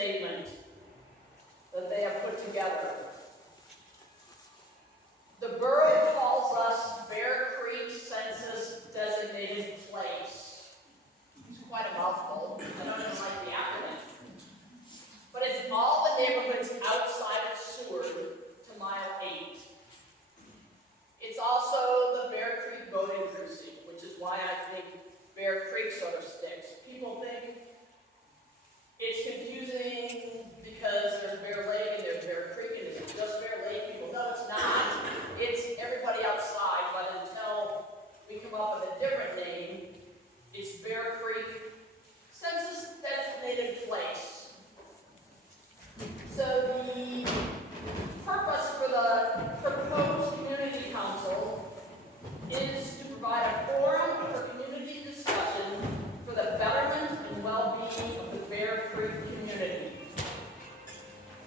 statement that they have put together. The borough calls us Bear Creek Census Designated Place. It's quite a mouthful. I don't even like the acronym. But it's all the neighborhoods outside of Seward to mile 8. It's also the Bear Creek voting precinct, which is why I think Bear Creek sort of sticks. People think it's confusing because there's Bear Lake and there's Bear Creek and it's just Bear Lake. People know it's not. It's everybody outside, but until we come up with a different name, it's Bear Creek Census Designated Place. So the purpose for the proposed community council is to provide a forum for community discussion for the betterment and well-being of the Bear Creek community.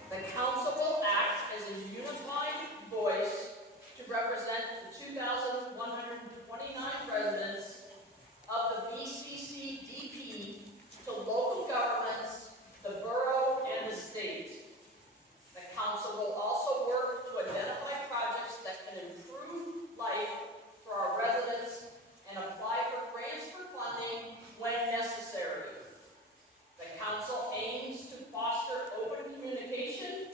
The council will act as a unified voice to represent the 2,129 residents of the BCCDP to local governments, the borough, and the state. The council will also work to identify projects that can improve life for our residents and apply for grants for funding when necessary. The council aims to foster open communication,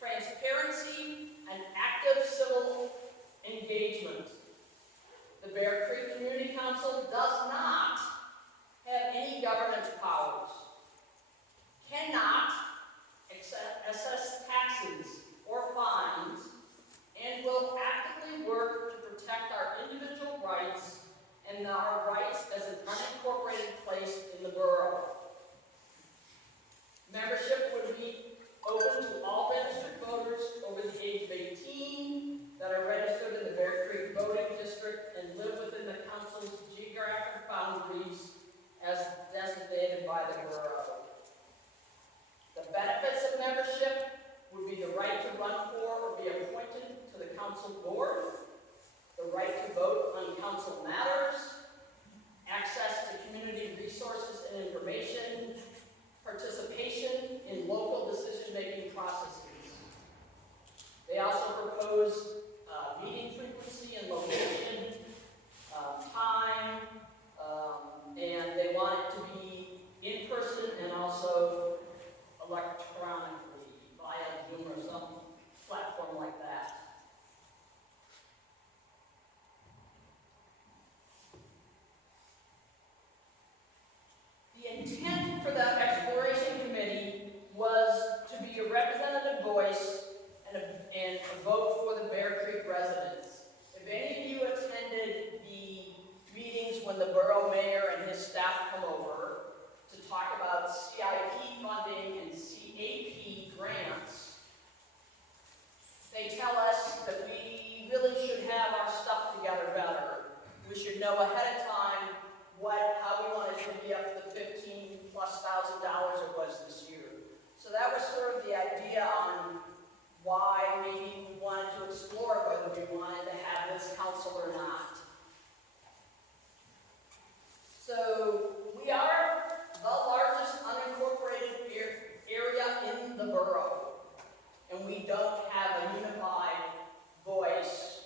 transparency, and active civil engagement. The Bear Creek Community Council does not have any government powers, cannot assess taxes or fines, and will actively work to protect our individual rights and our rights as an unincorporated place in the borough. Membership would be open to all registered voters over the age of 18 that are registered in the Bear Creek voting district and live within the council's geographic boundaries as designated by the borough. The benefits of membership would be the right to run for or be appointed to the council board, the right to vote on council matters, access to community resources and information, participation in local decision-making processes. They also propose meeting frequency and location, time, and they want it to be in person and also electronically via Zoom or some platform like that. The intent for the exploration committee was to be a representative voice and a vote for the Bear Creek residents. If any of you attended the meetings when the borough mayor and his staff come over to talk about CIP funding and CAP grants, they tell us that we really should have our stuff together better. We should know ahead of time how we wanted to be up to $15,000+ it was this year. So that was sort of the idea on why maybe we wanted to explore whether we wanted to have this council or not. So we are the largest unincorporated area in the borough, and we don't have a unified voice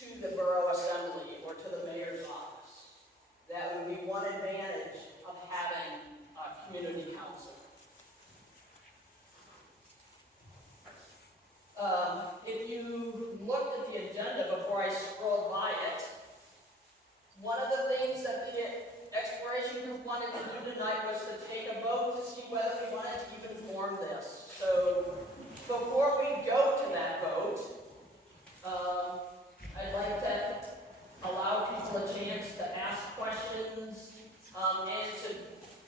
to the borough assembly or to the mayor's office. That would be one advantage of having a community council. If you looked at the agenda before I scrolled by it, one of the things that the exploration group wanted to do tonight was to take a vote to see whether we wanted to even form this. So before we go to that vote, I'd like to allow people a chance to ask questions and to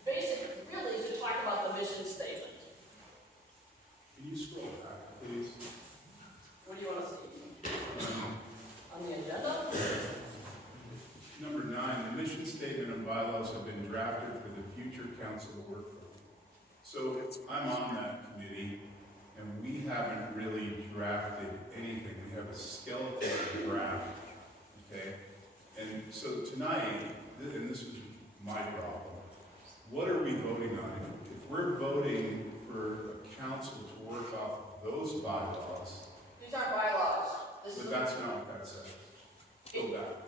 basically really to talk about the mission statement. Can you scroll back, please? What do you want to see? On the agenda? Number 9, the mission statement and bylaws have been drafted for the future council to work for. So I'm on that committee, and we haven't really drafted anything. We have a skeleton draft, okay? And so tonight, and this is my problem, what are we voting on? If we're voting for those bylaws, These aren't bylaws. This but is, that's not what that says. Go back.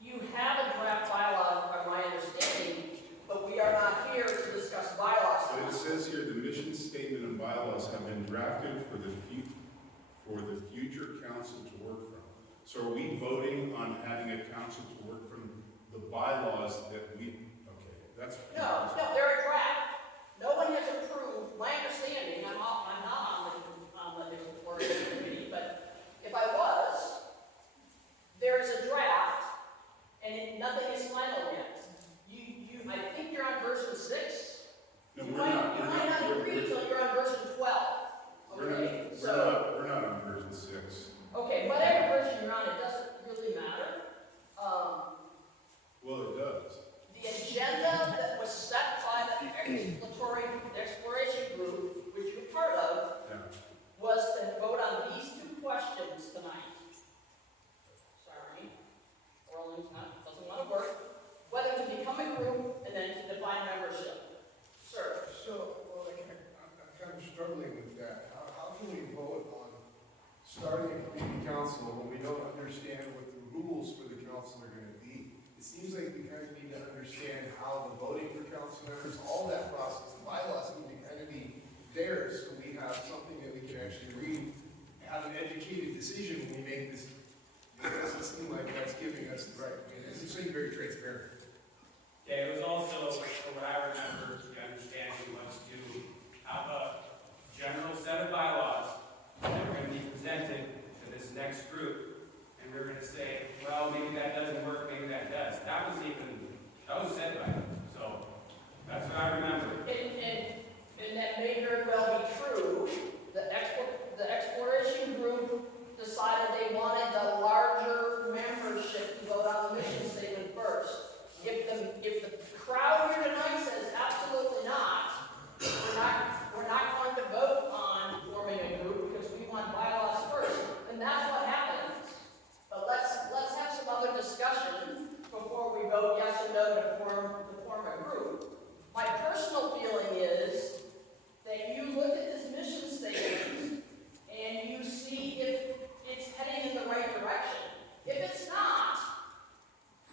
you have a draft bylaw, by my understanding, but we are not here to discuss bylaws. But it says here, the mission statement and bylaws have been drafted for the future council to work from. So are we voting on having a council to work from the bylaws that we, okay, that's. No, they're a draft. No one has approved, my understanding, I'm not on the exploratory committee, but if I was, there's a draft, and nothing is final yet. I think you're on version 6. No, You we're might not. not agree until you're on version 12. Okay, We're not on version 6. okay, whatever version you're on, it doesn't really matter. Well, it does. The agenda that was set by the exploration group, which you're part of, Yeah. was to vote on these 2 questions tonight. Sorry, Orleans doesn't want to work. Whether to become a group and then to define membership. Sir. So, well, I'm kind of struggling with that. How can we vote on starting a community council when we don't understand what the rules for the council are going to be? It seems like we kind of need to understand how the voting for council members, all that process, the bylaws need to kind of be there so we have something that we can actually read, have an educated decision when we make this. It doesn't seem like that's giving us the right, I mean, it doesn't seem very transparent. Yeah, it was also, from what I remember, the understanding was to have a general set of bylaws that were going to be presented to this next group, and we were going to say, well, maybe that doesn't work, maybe that does. That was said by them, so that's what I remember. And that may very well be true. The exploration group decided they wanted the larger membership to vote on the mission statement first. If the crowd here tonight says absolutely not, we're not going to vote on forming a group because we want bylaws first, then that's what happens. But let's have some other discussion before we vote yes or no to form a group. My personal feeling is that you look at this mission statement and you see if it's heading in the right direction. If it's not,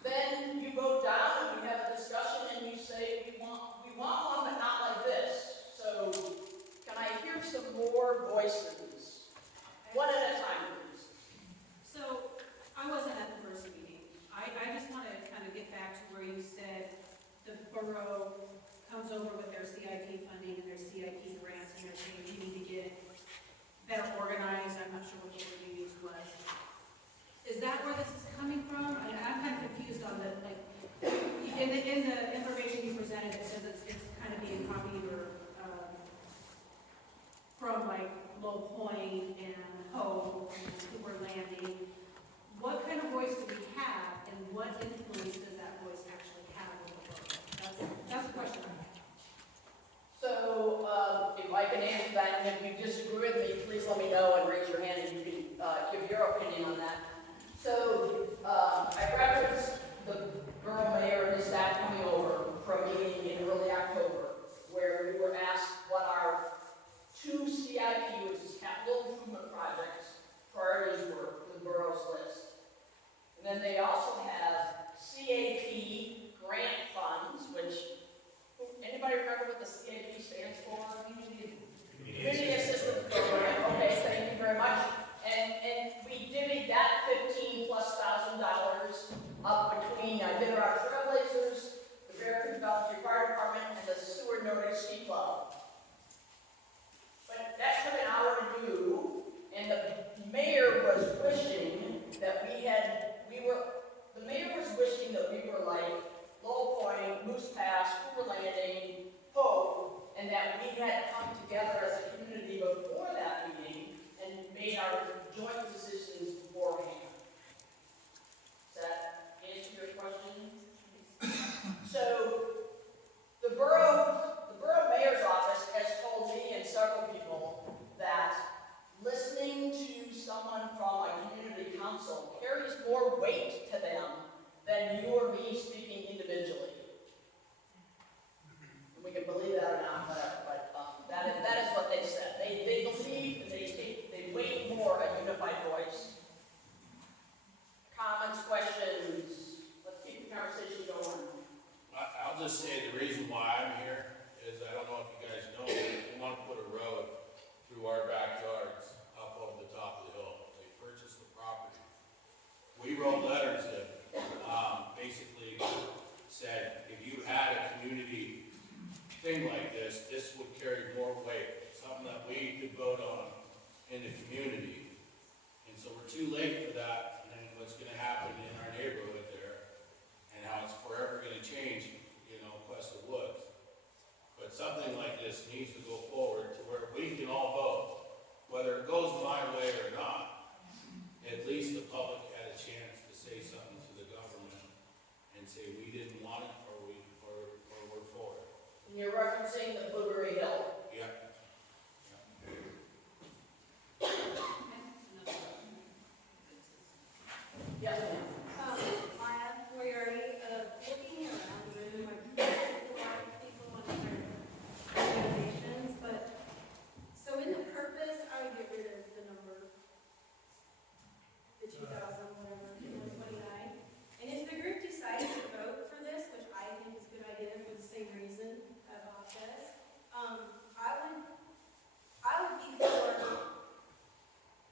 then you vote down and we have a discussion and you say we want one but not like this. So can I hear some more voices? One at a time, please. So I wasn't at the first meeting. I just want to kind of get back to where you said the borough comes over with their CIP funding and their CIP grants and they're saying you need to get better organized. I'm not sure what the meetings was. Is that where this is coming from? I'm kind of confused on the, like, in the information you presented, it says it's kind of being copied or from like Low Point and Hope and Cooper Landing. What kind of voice do we have and what influence does that voice actually have with the borough? That's the question I have. So if I can answer that, and if you disagree with me, please let me know and raise your hand and you can give your opinion on that. So I referenced the borough mayor and his staff coming over for a meeting in early October where we were asked what our 2 CIP, which is capital improvement projects, priorities were for the borough's list. And then they also have CAP grant funds, which, anybody remember what the CAP stands for? Community Assistance Program. Okay, thank you very much. And we divvied that $15,000+ up between Our Trailblazers, the Bear Creek Volunteer Fire Department, and the Seward and Ski Club. But that's been an hour to do, and the mayor was wishing that the mayor was wishing that we were like Low Point, Moose Pass, Cooper Landing, Hope, and that we had come together as a community before that meeting and made our joint decisions beforehand. Does that answer your question? So the borough mayor's office has told me and several people that listening to someone from a community council carries more weight to them than you or me speaking individually. We can believe that or not, but that is what they said. They could vote on in the community. And so we're too late for that, and then what's gonna happen in our neighborhood there, and how it's forever gonna change, Questa Woods. But something like this needs to go forward to where we can all vote, whether it goes my way or not. At least the public had a chance to say something to the government and say we didn't want it or we're for it. And you're referencing the Blueberry Hill. Yeah. Yes, ma'am. Maya, we're already looking around the room, a lot of people on different organizations, but, so in the purpose, I would get rid of the number, the 2,000, whatever, 129. And if the group decides to vote for this, which I think is a good idea for the same reason that Bob says, I would be for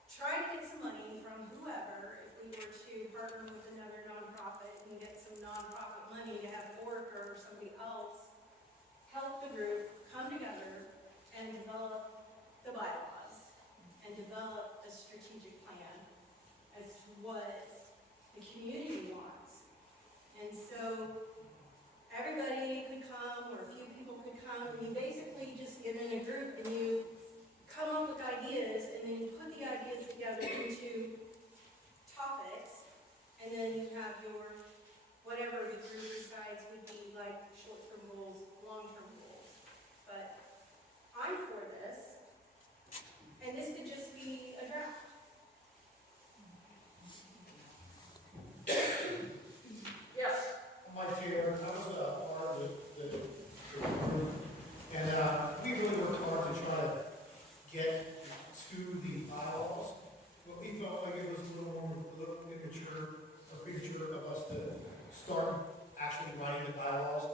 trying to get some money from whoever, if we were to partner with another nonprofit and get some nonprofit money to have Oracle or somebody else help the group come together and develop the bylaws and develop a strategic plan as to what the community wants. And so everybody could come, or a few people could come, and you basically just get in a group and you come up with ideas, and then you put the ideas together into topics, and then you have your, whatever the group decides would be like short-term goals, long-term goals. But I'm for this, and this could just be a draft. Yes. My chair, I was part of the group, and we really worked hard to try to get to the bylaws, but we felt like it was a little premature of us to start actually writing the bylaws.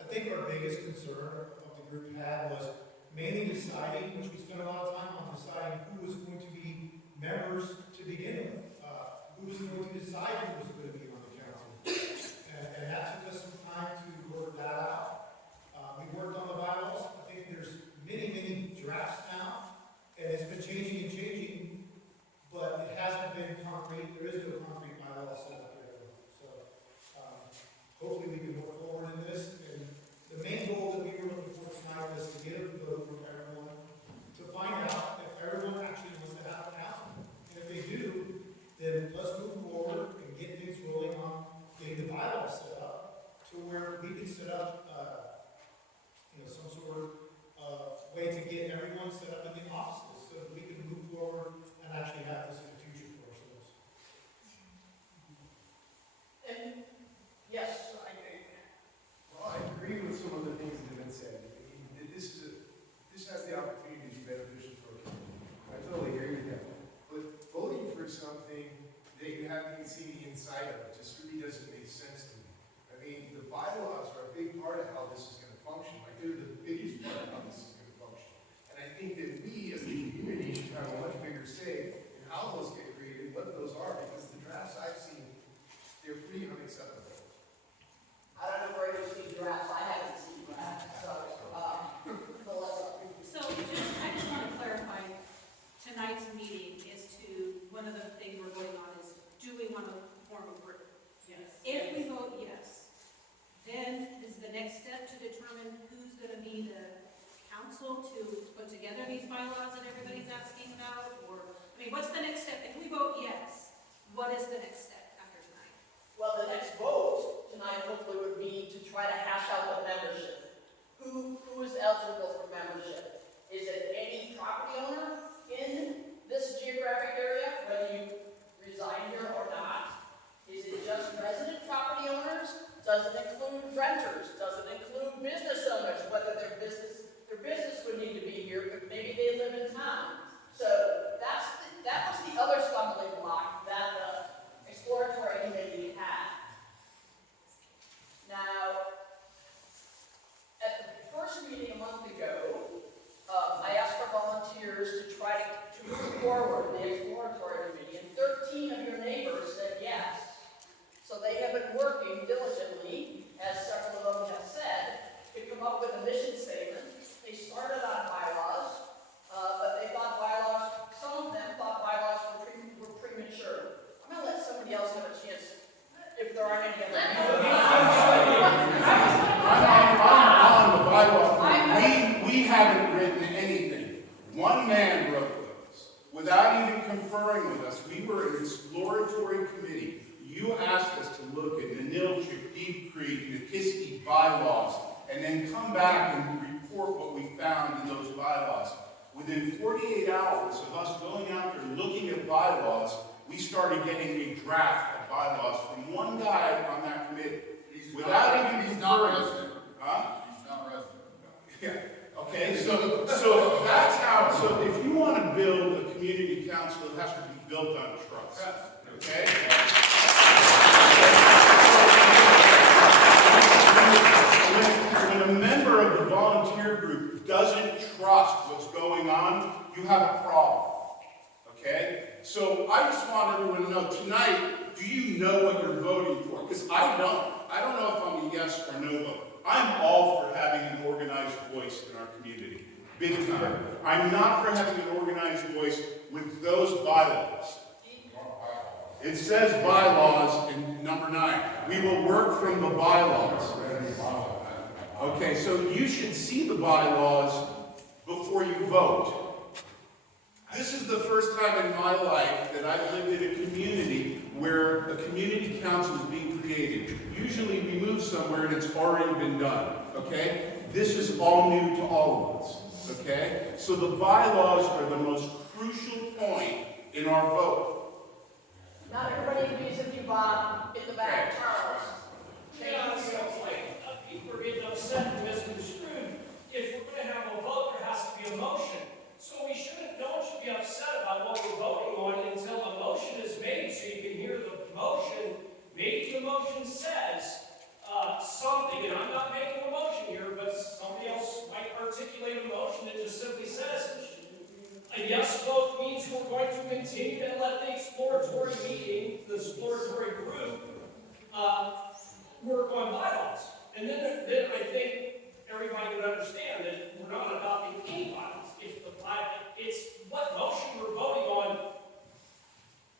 I think our biggest concern of the group had was mainly deciding, which we spent a lot of time on deciding who was going to be members to begin with, who was going to decide who was going to be on the council. And that took us some time to work that out. We worked on the bylaws. I think there's many drafts now, and it's been changing, but it hasn't been concrete. There is no concrete bylaw set up there. So hopefully we can move forward in this. And the main goal that we were looking for tonight was to get a vote from everyone to find out if everyone actually wants to have a council. And if they do, then let's move forward and get things rolling on getting the bylaws set up to where we can set up some sort of way to get everyone set up in the offices so that we can move forward and actually have this in the future for ourselves. And, yes, Well, I agree with some of the things that have been said. I mean, this has the opportunity to be beneficial for our community. I totally agree with that. But voting for something that you haven't even seen the inside of just really doesn't make sense to me. I mean, the bylaws are a big part of how this is going to function. Like, they're the biggest part of how this is going to function. And I think that we, as the community, should have a much bigger say in how those get created, what those are, because the drafts I've seen, they're pretty unacceptable. I don't know where you see drafts, I haven't seen drafts, so, So I just want to clarify, tonight's meeting is one of the things we're voting on is, do we want to form a group? yes. If we vote yes, then is the next step to determine who's going to be the council to put together these bylaws that everybody's asking about? Or, what's the next step? If we vote yes, what is the next step after tonight? Well, the next vote tonight hopefully would be to try to hash out the membership. Who is eligible for membership? Is it any property owner in this geographic area, whether you reside here or not? Is it just resident property owners? Does it include renters? Does it include business owners, whether their business would need to be here, but maybe they live in town? So that was the other stumbling block that the exploratory committee had. Now, at the first meeting a month ago, I asked for volunteers to try to move forward the exploratory committee, and 13 of your neighbors said yes. So they have been working diligently, as several of them have said, to come up with a mission statement. They started on bylaws, but they thought, One man wrote those, without even conferring with us. We were an exploratory committee. You asked us to look at the Nilchik, Deep Creek, Nikiski bylaws, and then come back and report what we found in those bylaws. Within 48 hours of us going out there looking at bylaws, we started getting a draft of bylaws from one guy on that committee. He's not resident. Huh? He's not resident. Yeah. Okay, so that's how, so if you want to build a community council, it has to be built on trust. Okay? When a member of the volunteer group doesn't trust what's going on, you have a problem. Okay? So I just want everyone to know tonight, do you know what you're voting for? Because I don't. I don't know if I'm a yes or no vote. I'm all for having an organized voice in our community. Big time. I'm not for having an organized voice with those bylaws. It says bylaws in number 9. We will work from the bylaws. Okay, so you should see the bylaws before you vote. This is the first time in my life that I've lived in a community where a community council is being created. Usually we move somewhere and it's already been done, okay? This is all new to all of us, okay? So the bylaws are the most crucial point in our vote. Not everybody agrees with you, Bob, in the back, Charles. Yeah, it sounds like people are getting upset and misconstrued. If we're going to have a vote, there has to be a motion. So no one should be upset about what we're voting on until a motion is made, so you can hear the motion. Maybe the motion says something, and I'm not making a motion here, but somebody else might articulate a motion that just simply says, a yes vote means we're going to continue to let the exploratory meeting, the exploratory group, work on bylaws. And then I think everybody would understand that we're not adopting any bylaws. It's what motion we're voting on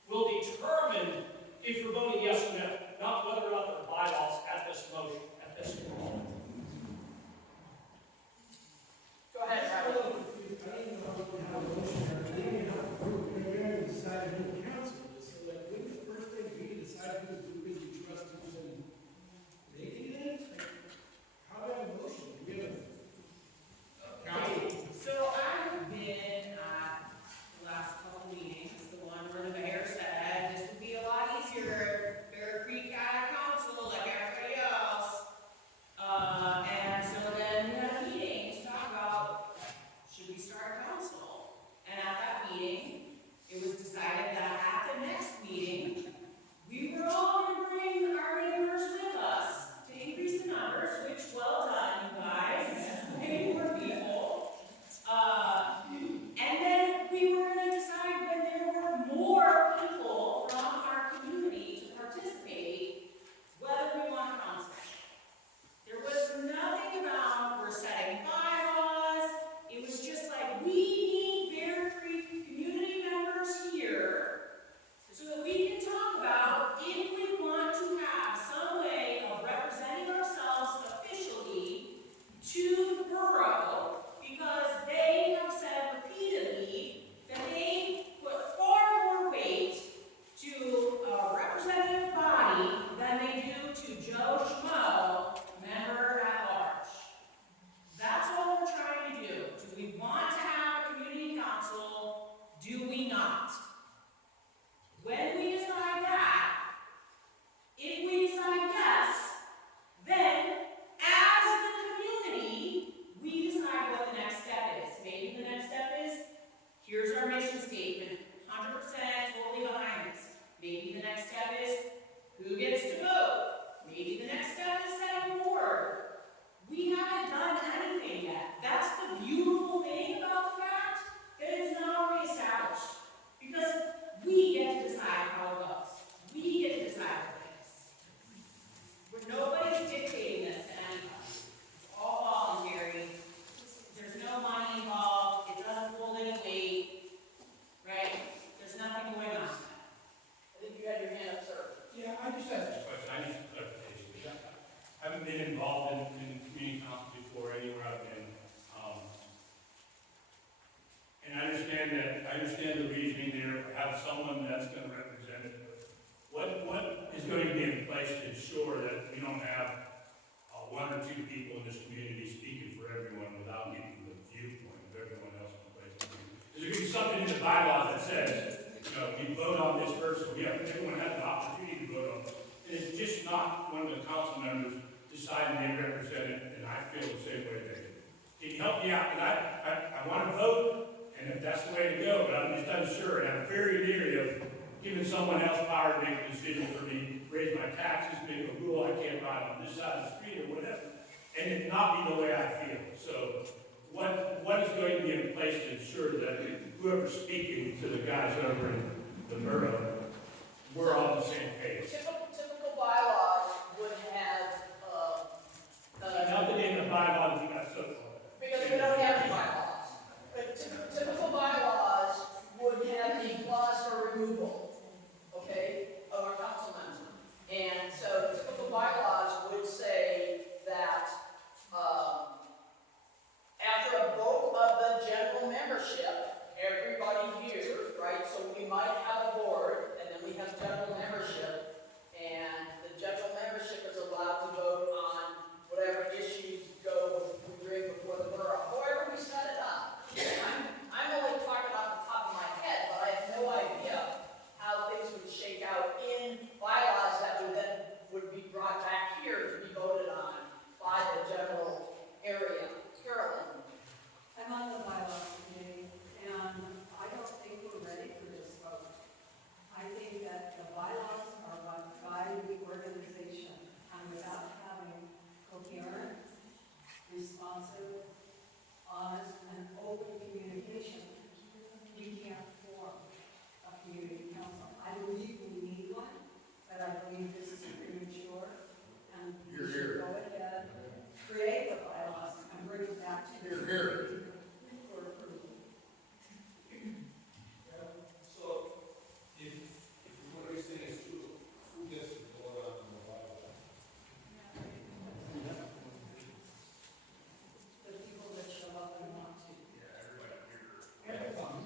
will determine if you're voting yes or no, not whether or not there are bylaws at this motion, at this moment. Go ahead, Travis. So I've been at the last couple meetings, the one where the mayor said this would be a lot easier, Bear Creek out of council like everybody else. And so then we had a meeting to talk about, should we start a council? And at that meeting, it was decided that at the next meeting, we were all going to bring our neighbors with us to increase the numbers, which well done, you guys, way more people. And then we were going to decide when there were more people from our community to participate, whether we want a council. There was nothing about we're setting bylaws. It was just like, we need Bear Creek community members here so that we can talk about if we want to have some way of representing ourselves officially to the borough, because they have said repeatedly that they put far more weight to a representative body than they do to Joe Schmo, member at large. That's what we're trying to do. Do we want to have a community council? Do we not? When we decide that, if we decide yes, then as the community, we decide what the next step is. Maybe the next step is, here's our mission statement, 100% totally behind this. Maybe the next step is, who gets to vote? Maybe the next step is setting a board. We haven't done anything yet. That's the beautiful thing about the fact that it's not already established. Because understand the reasoning there, have someone that's gonna represent it. What is going to be in place to ensure that we don't have one or two people in this community speaking for everyone without getting the viewpoint of everyone else in place? Is there gonna be something in the bylaw that says, we vote on this person, everyone has an opportunity to vote on it? And it's just not one of the council members deciding they represent it, and I feel the same way they do. Can you help me out? Because I want to vote, and if that's the way to go, but I'm just unsure, and I'm very leery of giving someone else power to make a decision for me, raise my taxes, make a rule I can't ride on this side of the street or whatever, and it not be the way I feel. So what is going to be in place to ensure that whoever's speaking to the guys over in the borough, we're all on the same page? Typical bylaws would have, Nothing in the bylaws we got so far. because we don't have any bylaws. But typical bylaws would have a clause for removal, okay, of our council member. And so typical bylaws would say that, after a vote of the general membership, everybody here, right, so we might have a board, and then we have general membership, and the general membership is allowed to vote on whatever issues we bring before the borough, however we set it up. I'm only talking off the top of my head, but I have no idea how things would shake out in bylaws that would be brought back here to be voted on by the general area. Carolyn? I'm on the bylaws committee, and I don't think we're ready for this vote. I think that the bylaws are what guide the organization, and without having coherent, responsive, honest, and open communication, we can't form a community council. I believe we need one, but I believe this is premature, and we should go ahead, create the bylaws, and bring it back to the community for approval. So, if what you're saying is true, who gets to vote on the bylaw? The people that show up and want to.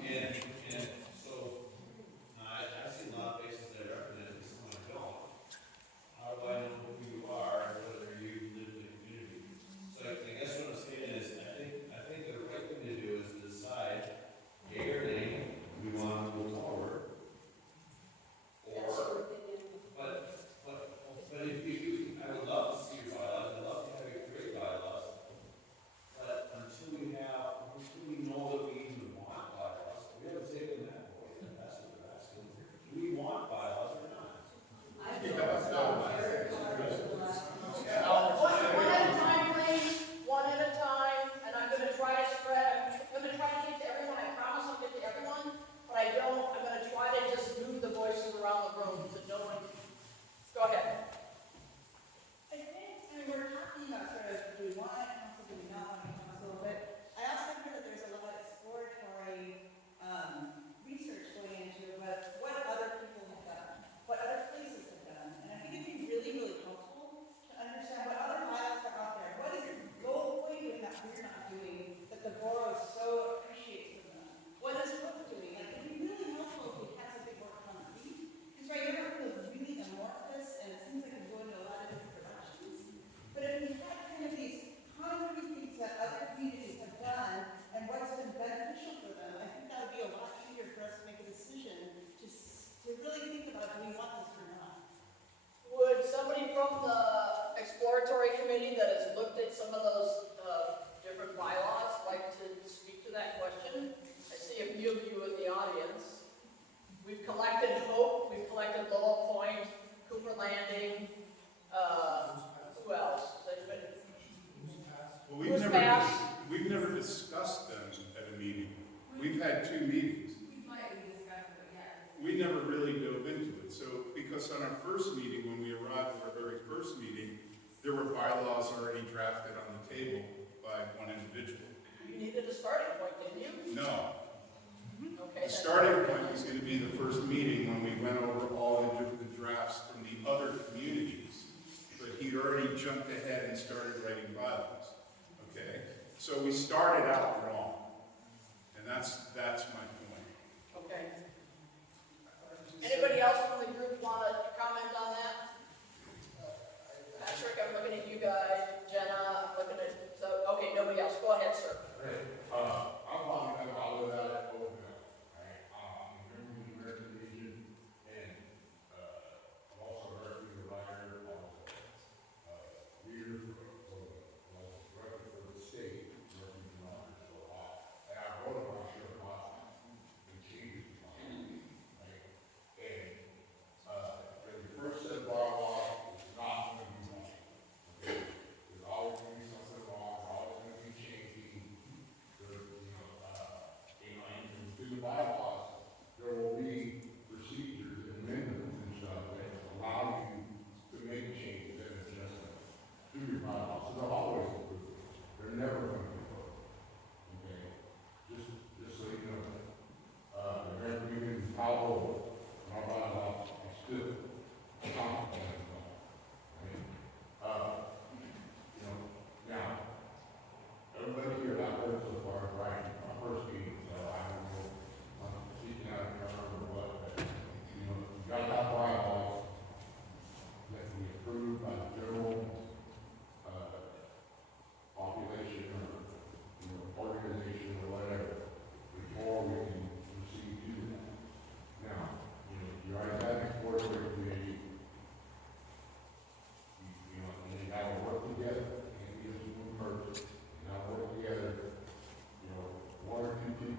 And so, I see a lot of faces that are represented, and some that don't. How do I know who you are, and whether you live in the community? So I guess what I'm saying is, I think the right thing to do is decide, yea or nay, we want to move forward. Or, but if you, I would love to see your bylaws, I'd love to have you create bylaws. But until we know that we even want bylaws, we haven't taken that vote, and that's what we're asking. Do we want bylaws or not? I feel that's very hard to last. One at a time, please, one at a time, and I'm gonna try to get to everyone, I promise I'll get to everyone, but I'm gonna try to just move the voices around the room so no one, go ahead. I think, we're talking about sort of, do we want a council, do we not want a council, but I also hear that there's a lot of exploratory, research going into what other people have done, what other places have done, and I think it'd be really, really helpful to understand what other bylaws are out there, what is what are you doing that we're not doing, that the borough so appreciates from them, what is Hope doing, like, it'd be really helpful if we had something more concrete, because right now it feels really amorphous, and it seems like it's going to a lot of different directions. But if we had kind of these concrete things that other communities have done and what's been beneficial for them, I think that would be a lot easier for us to make a decision to really think about, do we want this or not? Would somebody from the exploratory committee that has looked at some of those different bylaws like to speak to that question? I see a few of you in the audience. We've collected Hope, we've collected Lowell Point, Cooper Landing, who else? There's been, Well, Who's passed? we've never discussed them at a meeting. We've had 2 meetings. We never really dove into it. So, because on our first meeting, when we arrived at our very first meeting, there were bylaws already drafted on the table by one individual. you needed a starting point, didn't you? No, Okay. the starting point was going to be the first meeting when we went over all the drafts from the other communities. But he'd already jumped ahead and started writing bylaws. Okay? So we started out wrong. And that's my point.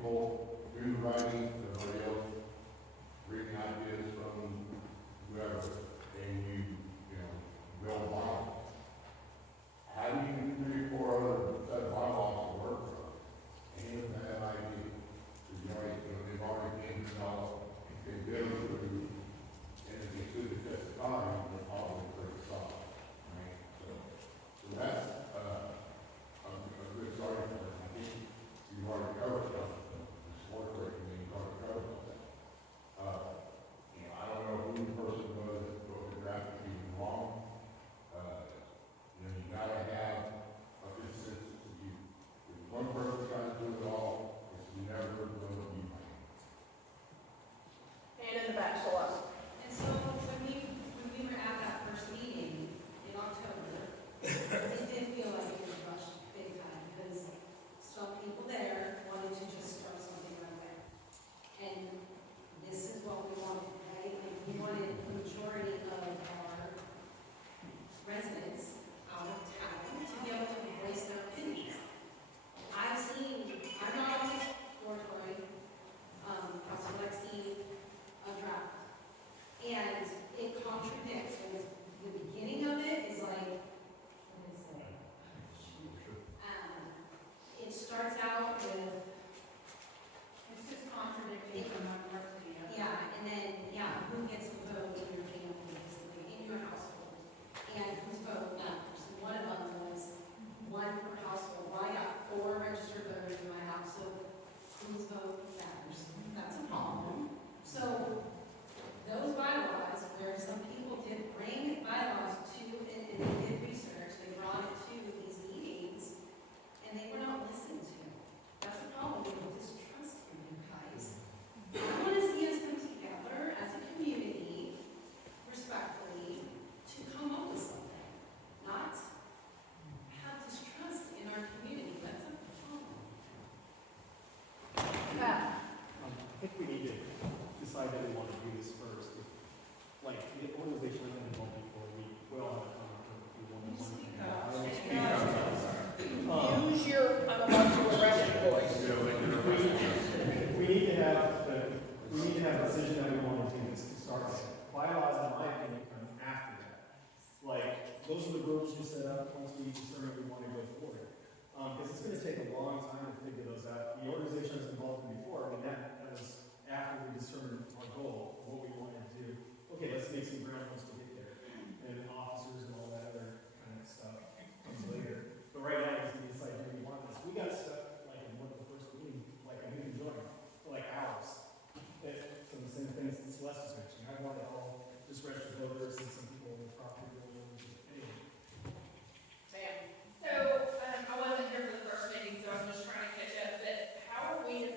people do the writing, the radio, reading ideas from whoever, and you know, build models. How do you do 4 other set of bylaws to work from? Any of them have ideas? They've already been developed, been given through, and if they stood the test of time, they're probably pretty solid, right? So that's, a good starting point. I think you've already covered stuff, the sport curriculum, you've already covered that. You know, I don't know who the person was that wrote the draft, if you wrong. You know, you gotta have a consensus. If one person tries to do it all, it's never going to be right. And in the back, Celeste. And so when we were at that first meeting in October, it did feel like it was rushed big time because some people there wanted to just throw something right there. And this is what we wanted, right? Like we wanted the majority of our residents out of town to be able to voice their opinions. I'm not on the exploratory council, but I've seen a draft. And it contradicts, and the beginning of it is like, what is it? It starts out with, It's just contradicting from one part to the other. yeah, and then, yeah, who gets to vote in your family, basically, in your household, and whose vote matters. And one of them was one per household. Well, I got 4 registered voters in my house, so whose vote matters? That's a problem. So those bylaws, where some people did bring bylaws to, and they did research, they brought it to these meetings, and they were not listened to. That's a problem. We have distrust in you guys. I want to see us come together as a community, respectfully, to come up with something, not have distrust in our community. That's a problem. Pat. I think we need to decide that we want to do this first. Like, the organization hasn't been involved before, we will have a comment if we want to. Use your unelected arrested voice. We need to have a decision that we want to do this to start with. Bylaws, in my opinion, come after that. Like, those are the rules we set up once we determine we want to go forward. Because it's going to take a long time to figure those out. The organization was involved in before, I mean, that was after we determined our goal, what we wanted to do. Okay, let's make some ground rules to get there. And officers and all that other kind of stuff comes later. But right now, we need to decide, do we want this? We got stuff, like in one of the first meetings, like a new joint, for like hours. Some of the same things that Celeste was mentioning. I wanted all just registered voters and some people in the property owners. Anyway. Sam. So, I wasn't here for the first meeting, so I'm just trying to catch up, but how are we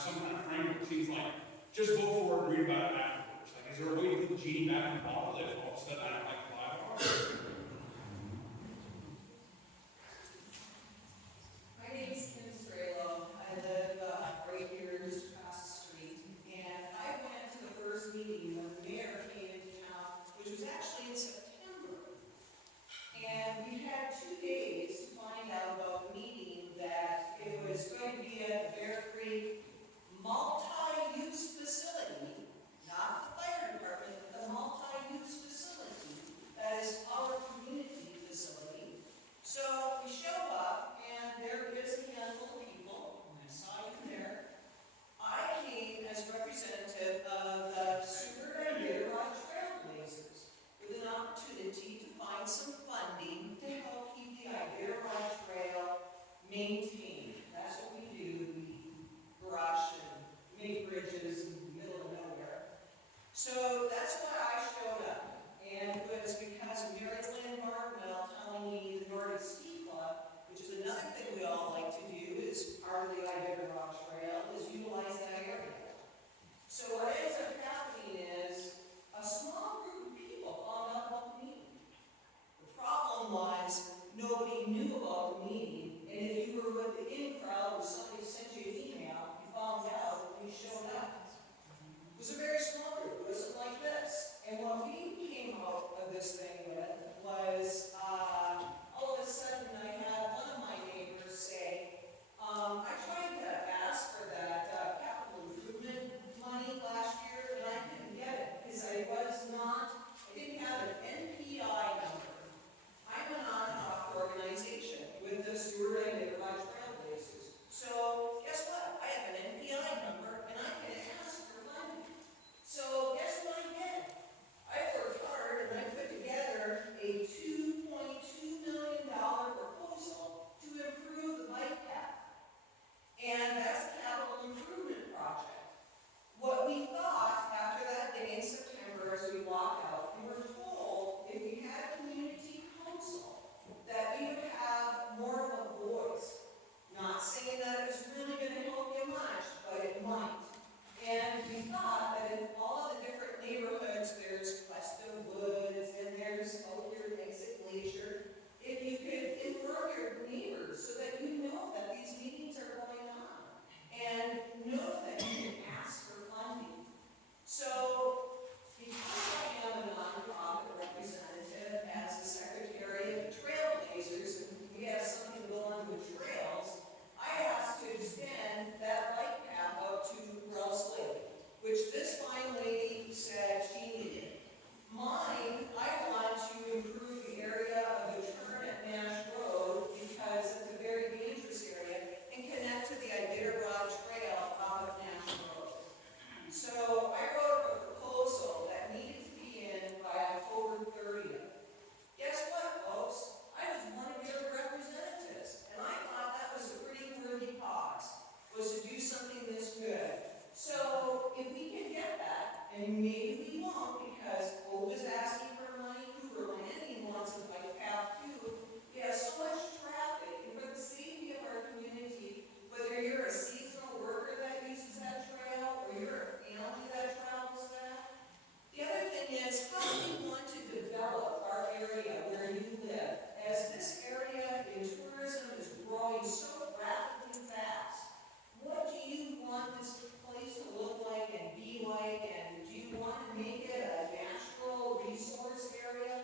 some kind of framework. It seems like just vote for it and read about it afterwards. Like, is there a way to put the genie back in the bottle that all of a sudden I don't like the bylaws? My name's Kim Strelo. I live right here just across the street. And I went to the first meeting when the mayor came into town, which was actually in September. And we had 2 days to find out about the meeting, that it was going to be at the Bear Creek multi-use facility, not the fire department, but the multi-use facility that is our community facility. So we show up, and there is a handful of people, and I saw you there. I came as representative of the Seward and Channel Trailblazers with an opportunity to find some funding to help keep the Iditarod Trail maintained. That's what we do. We brush and make bridges in the middle of nowhere. So that's why I showed up. And it was because of Mary Lynn Martinell telling me the Nordic Ski Club, which is another thing we all like to do, is part of the Iditarod Trail, is utilize that area. So what ends up happening is a small group of people found out about the meeting. The problem was nobody knew about the meeting, and if you were with the in crowd or somebody sent you an email, you found out when you showed up. It was a very small group. It wasn't like this. And what we came out of this thing with was all of a sudden I had one of my neighbors say, I tried to ask for that capital improvement money last year, and I couldn't get it because I didn't have an NPI number. I'm a non-profit organization with the Seward and Channel Trailblazers. So guess what? I have an NPI number, and I can ask for funding. So guess what I did? I worked hard, and I put together a $2.2 million proposal to improve the bike path. And that's a capital improvement project. What we thought after that day in September as we walked out, we were told if we had a community council that we would have more of a voice. Not saying that it was really going to help you much, but it might. And we thought that in all of the different neighborhoods, there's Weston Woods, and there's out here at Exit Glacier, if you could inform your neighbors so that you know that these meetings are going on, and know that you can ask for funding. So, because I am a nonprofit representative as the secretary of the Trailblazers, and we have something going on with trails, I asked to extend that bike path out to Grouse Lake, which this fine lady said she needed. Mine, I want to improve the area of the turn at Nash Road because it's a very dangerous area and connect to the Iditarod Trail off of Nash Road. So I wrote a proposal that needed to be in by October 30th. Guess what, folks? I was one of your representatives, and I thought that was a pretty worthy cause, was to do something this good. So if we can get that, and maybe we won't because Hope is asking for money, Cooper Landing wants a bike path too. We have so much traffic, and for the safety of our community, whether you're a seasonal worker that uses that trail, or you're a family that travels that. The other thing is, how do we want to develop our area where you live? As this area in tourism is growing so rapidly fast, what do you want this place to look like and be like? And do you want to make it a natural resource area,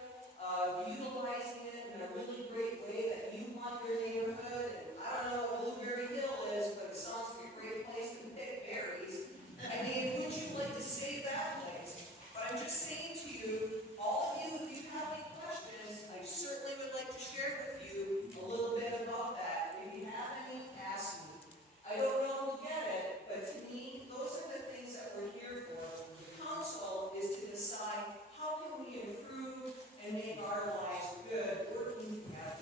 utilizing it in a really great way that you want your neighborhood? And I don't know what Blueberry Hill is, but it sounds like a great place to pick berries. I mean, would you like to save that place? But I'm just saying to you, all of you, if you have any questions, I certainly would like to share with you a little bit about that. If you have any, ask me. I don't know who'll get it, but to me, those are the things that we're here for. The council is to decide how can we improve and make our lives good working together.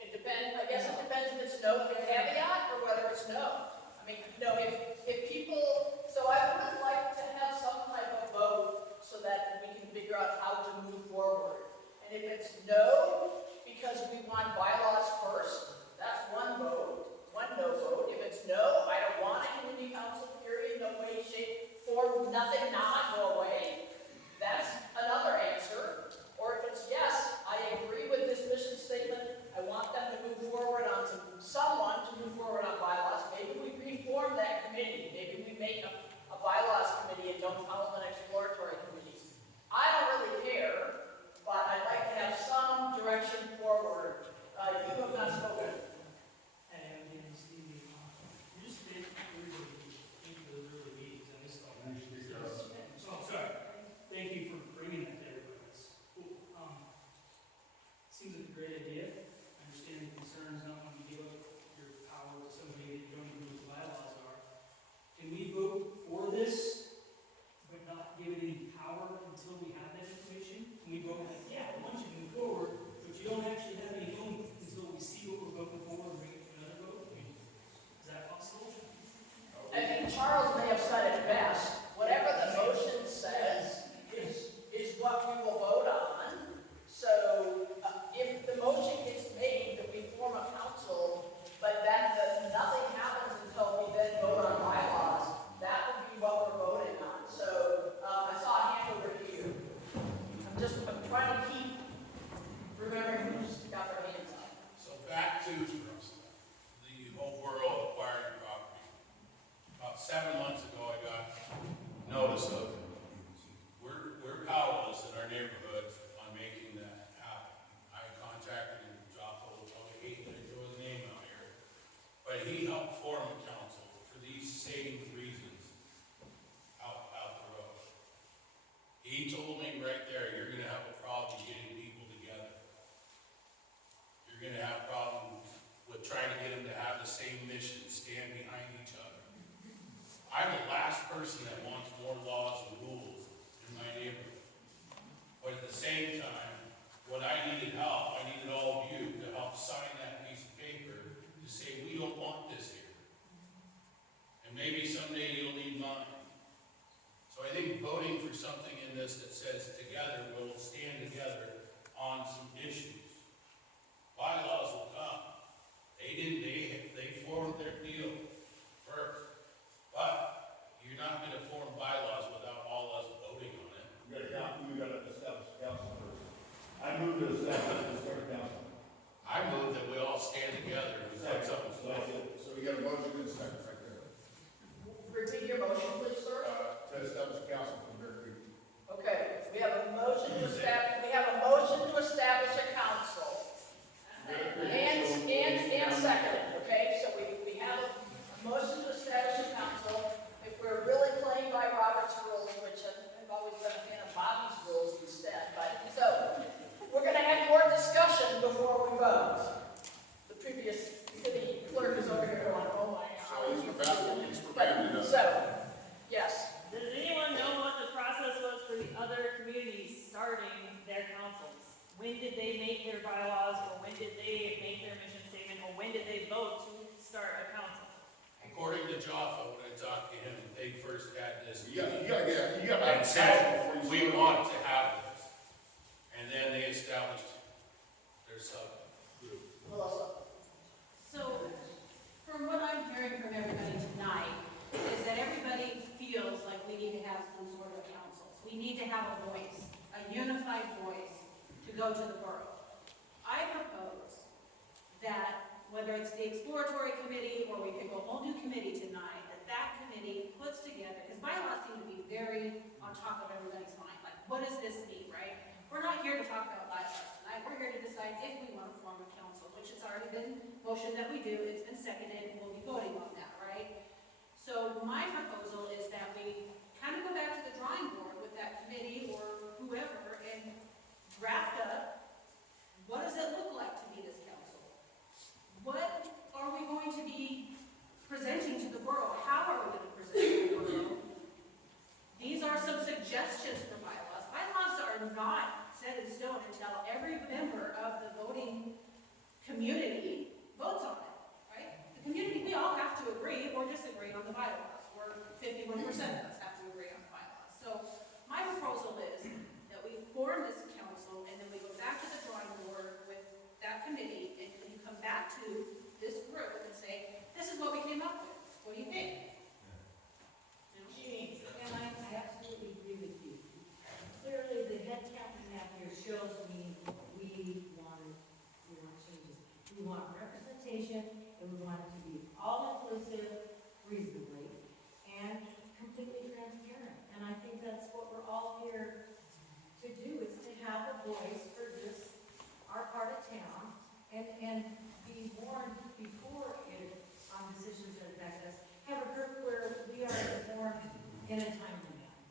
It depends, I guess it depends if it's no with a caveat or whether it's no. I mean, no, if nothing not go away, that's another answer. Or if it's yes, I agree with this mission statement, I want them to move forward on someone to move forward on bylaws, maybe we reform that committee, maybe we make a bylaws committee and don't call them an exploratory committee. I don't really care, but I'd like to have some direction forward. You have not spoken. And again, Stevie, you just made everybody think of those early meetings. I missed all that. So, I'm sorry. Thank you for bringing that to everybody. That's cool. Seems like a great idea. I understand the concerns, not when you give up your power to somebody that you don't even know what the bylaws are. Can we vote for this, but not give it any power until we have that information? Can we vote like, yeah, we want you to move forward, but you don't actually have any vote until we see what we're voting for and bring it to another vote? I mean, is that possible? I think Charles may have said it best. Whatever the motion says is what we will vote on. So if the motion gets made that we form a council, but then nothing happens until we then vote on bylaws, that would be what we're voting on. So I saw a hand over here. I'm trying to keep remembering who's got their hands up. So back to the whole world acquiring property. About 7 months ago, I got notice of it. We're powerless in our neighborhood on making that happen. I contacted Gavel, I hate that I throw his name out here, but he helped form a council for these same reasons out the road. He told me right there, you're gonna have a problem getting people together. You're gonna have problems with trying to get them to have the same mission, stand behind each other. I'm the last person that wants more laws and rules in my neighborhood. But at the same time, when I needed help, I needed all of you to help sign that piece of paper to say, we don't want this here. And maybe someday you'll need mine. So I think voting for something in this that says together, we'll stand together on some issues. Bylaws will come. They formed their deal first. But you're not gonna form bylaws without all us voting on it. You gotta establish a council first. I move to establish a third council. I move that we all stand together and put something. So that's it. So we got a motion and a second right there. Repeat your motion, please, sir. To establish a council for Bear Creek. Okay, we have a motion to establish a council. And second, okay, so we have a motion to establish a council. If we're really playing by Robert's rules, which I've always been a fan of Bobby's rules instead, but, so, we're gonna have more discussion before we vote. The previous city clerk is over here going, oh my God. So, yes. Does anyone know what the process was for the other communities starting their councils? When did they make their bylaws, or when did they make their mission statement, or when did they vote to start a council? According to Jaffa, when I talked to him, they first had this. You gotta and said, we want to have this. And then they established their subgroup. So, from what I'm hearing from everybody tonight, is that everybody feels like we need to have some sort of councils. We need to have a voice, a unified voice to go to the borough. I propose that whether it's the exploratory committee or we pick a whole new committee tonight, that committee puts together, because bylaws seem to be very on top of everybody's mind. Like, what does this mean, right? We're not here to talk about bylaws tonight. We're here to decide if we want to form a council, which has already been motioned that we do. It's been seconded, and we'll be voting on that, right? So my proposal is that we kind of go back to the drawing board with that committee or whoever and draft up, what does it look like to be this council? What are we going to be presenting to the borough? How are we going to present to the borough? These are some suggestions for bylaws. Bylaws are not set in stone until every member of the voting community votes on it, right? The community, we all have to agree or disagree on the bylaws. Or 51% of us have to agree on the bylaws. So my proposal is that we form this council and then we go back to the drawing board with that committee and we come back to this group and say, this is what we came up with. What do you think? Jeannie. And I have reasonably, and completely transparent. And I think that's what we're all here to do, is to have a voice for this, our part of town, and be warned before it, on decisions that affect us. Have a group where we are informed in a timely manner.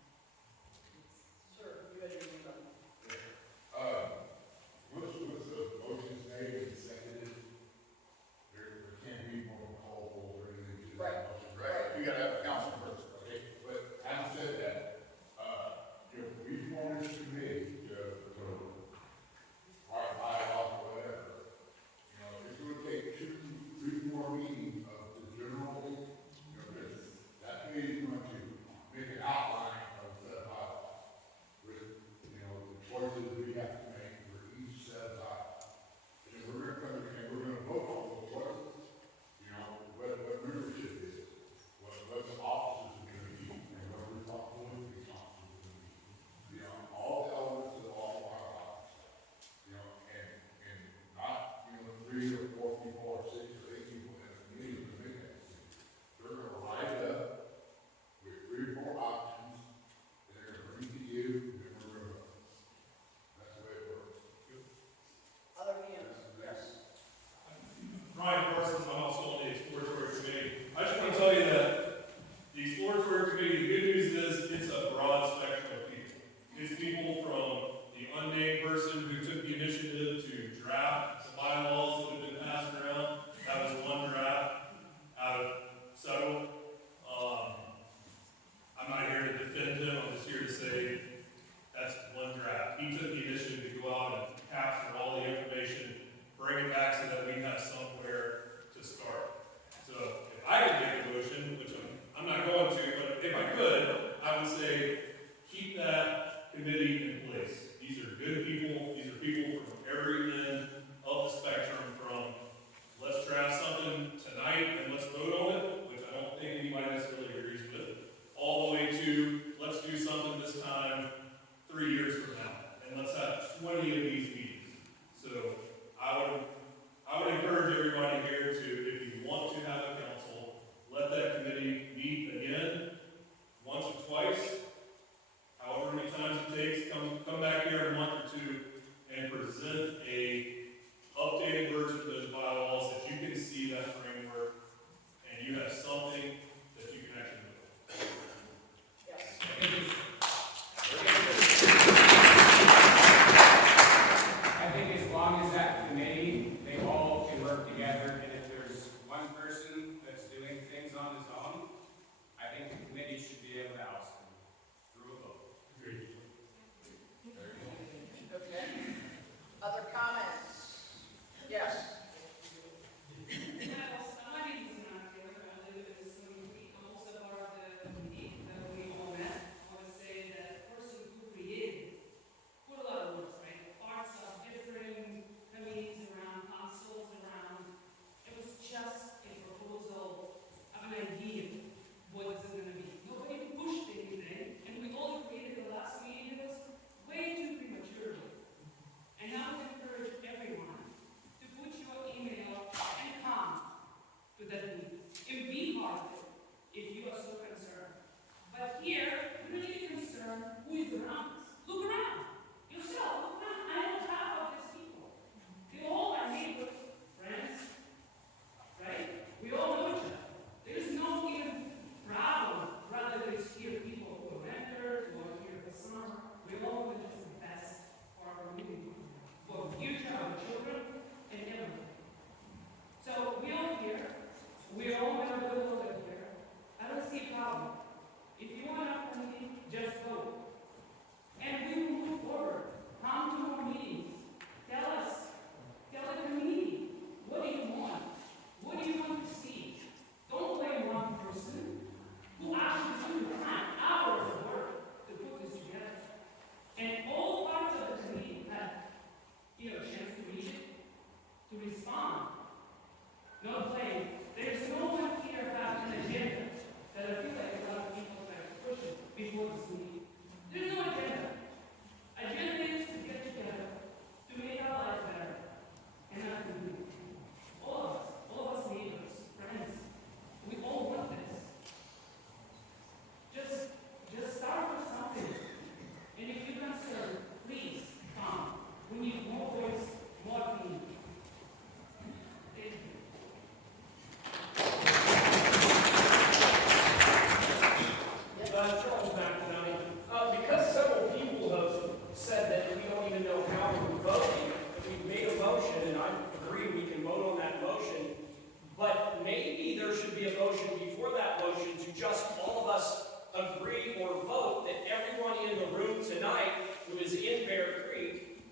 Sir, you had your hand up. What's the motion made and seconded? There can't be more call or anything to that Right. motion, right?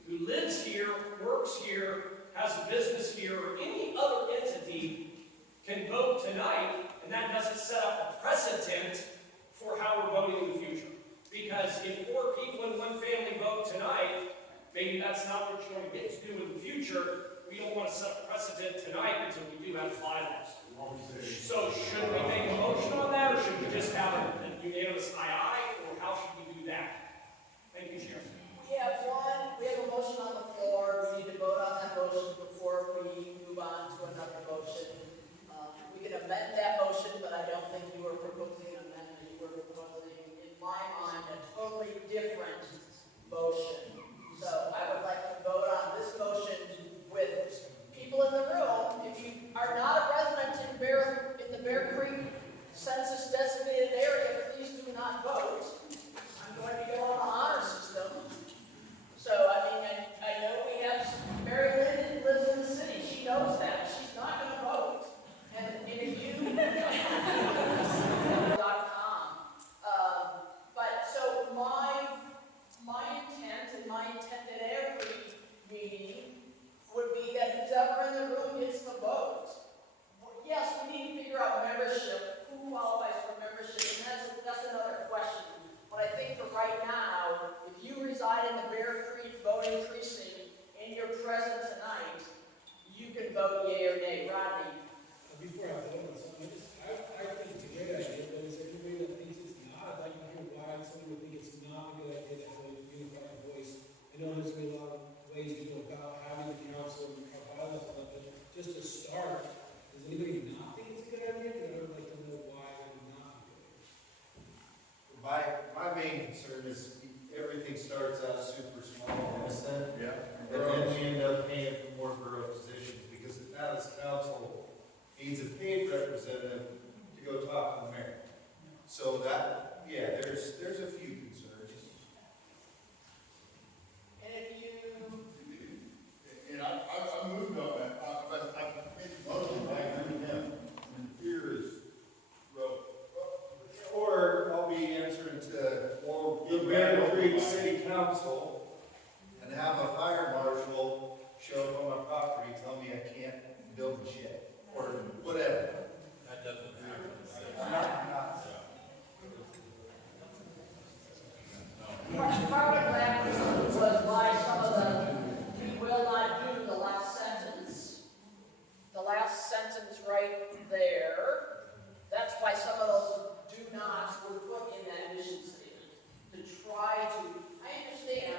who lives here, works here, has a business here, or any other entity can vote tonight, and that doesn't set up a precedent for how we're voting in the future. Because if 4 people in one family vote tonight, maybe that's not what you're going to get to do in the future. We don't want to set a precedent tonight until we do have bylaws. So should we make a motion on that, or should we just have a unanimous aye, or how should we do that? Thank you, Chair. We have a motion on the floor, we need to vote on that motion before we move on to another motion. We can amend that motion, but I don't think you were proposing an amendment, you were proposing, in my mind, a totally different motion. So I would like to vote on this motion with people in the room. If you are not a resident in the Bear Creek census designated area, please do not vote. I'm going to go on the honor system. So, I know we have Mary Lynn lives in the city. She knows that. She's not going to vote. And if you but so my intent and my intent at every meeting would be that whoever in the room gets the vote. Yes, we need to figure out membership, who qualifies for membership, and that's another question. But I think for right now, if you reside in the Bear Creek voting precinct and you're present tonight, you can vote yea or nay. Rodney? Before I vote on something, I think it's a great idea, but is anybody that thinks it's not, I'd like to hear why someone would think it's not a good idea to have a unified voice. I know there's going to be a lot of ways to go about having the council and how bylaws and stuff, but just to start, does anybody not think it's a good idea? Because I would like to know why it would not be good. My main concern is everything starts out super small and innocent. Yeah. And then we end up paying for more borough positions, because now this council needs a paid representative to go talk to the mayor. So that, yeah, there's a few concerns. And if you, And I moved on that, I made a motion, I agree with him, and here is, well, Or I'll be answering to the Bear Creek City Council and have a fire marshal show up on my property, tell me I can't build shit, or whatever. That doesn't happen. part of that was why some of the, we will not do the last sentence. The last sentence right there, that's why some of those do nots were put in that mission statement. To try to, I understand,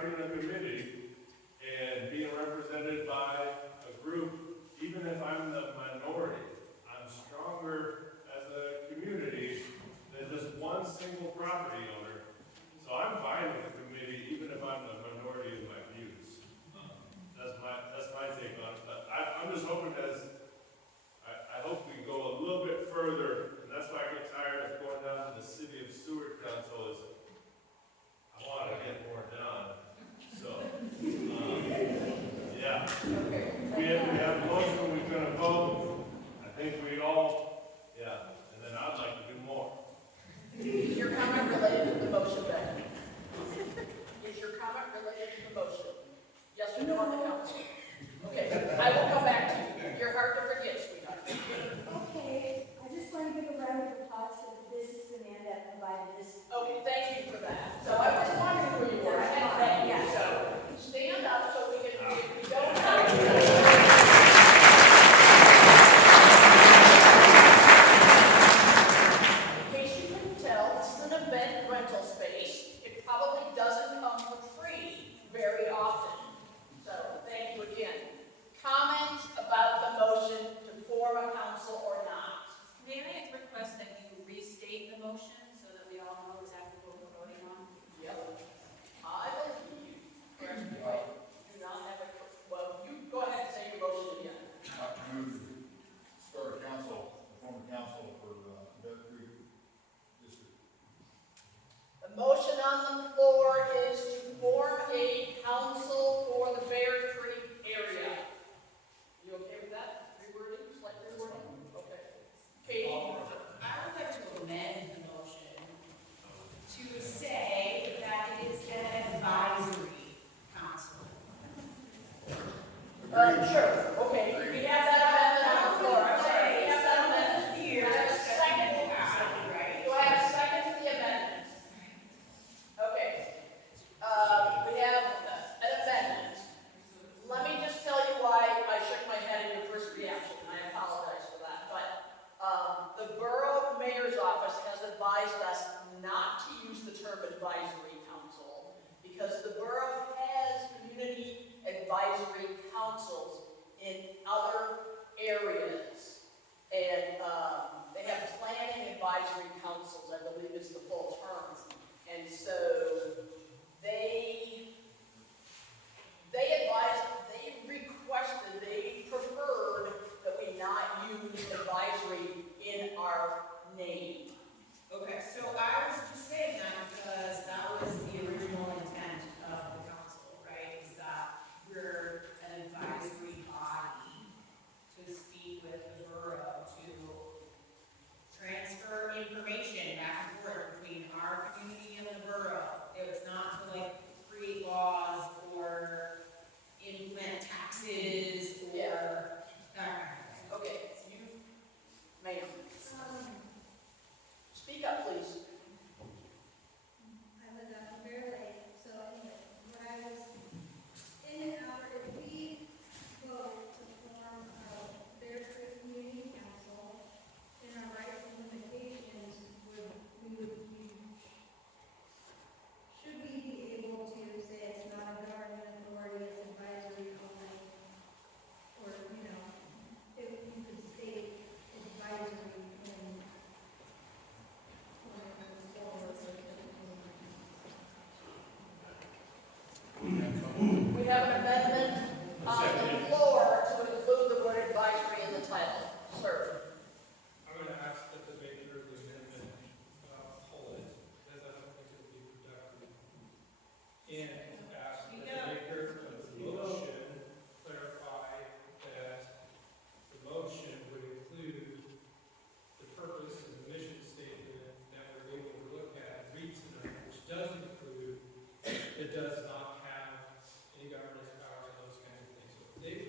starting a committee and being represented by a group, even if I'm the minority, I'm stronger as a community than just one single property owner. So I'm fine with the committee, even if I'm the minority in my views. That's my take on it. But I'm just hoping I hope we go a little bit further, and that's why I get tired of going down to the city of Seward Council, is I want to get more done. So, yeah. We have a motion, we're gonna vote. I think we all, yeah, and then I'd like to do more. Is your comment related to the motion, Becky? Is your comment related to the motion? Yes or no on the council? Okay, I will come back to you. You're hard to forget, sweetheart. Okay, I just want to give a round of applause to the business demand that provided this. Okay, thank you for that. So I was wondering who you were, and thank you. So stand up so we can, we don't have. In case you couldn't tell, this is an event rental space. It probably doesn't come for free very often. So thank you again. Comments about the motion to form a council or not? May I request that you restate the motion so that we all know exactly what we're voting on? Yep. I believe, correct me if I do not have a, well, you go ahead and say your motion again. I move to start a council, form a council for Bear Creek District. The motion on the floor is to form a council for the Bear Creek area. You okay with that? Rewording, slight rewording? Okay. Katie? I would like to amend the motion to say that it is an advisory council. Sure, okay. We have that amendment on the floor. I'm sorry, we have that amendment. Here, Do I have a second? right? Do I have a second to the amendment? Okay. We have an amendment. Let me just tell you why I shook my head in your first reaction. I apologize for that. But the borough mayor's office has advised us not to use the term advisory council because the borough has community advisory councils in other areas. And they have planning advisory councils, I believe is the full term. And so they advised, they requested, they preferred that we not use advisory in our name. Okay, so I was just saying that because that was the original intent of the council, right? Is that we're an advisory body to speak with the borough to transfer information back and forth between our community and the borough. It was not to like create laws or implement taxes or that kind of thing. Okay, you, ma'am, speak up, please. I live out in Bear Lake, so anyway, when I was in and out, if we vote to form a Bear Creek Community Council, in our rights and limitations, should we be able to say it's not a government authority, it's advisory only? Or, you know, if you could state advisory in We have an amendment on the floor to include the word advisory in the title. Sir. I'm going to ask that the maker of the amendment hold it, as I don't think it will be productive. And ask that the maker of the motion clarify that the motion would include the purpose and the mission statement that we're able to look at and read tonight, which does include, it does not have any governance powers and those kinds of things. So if they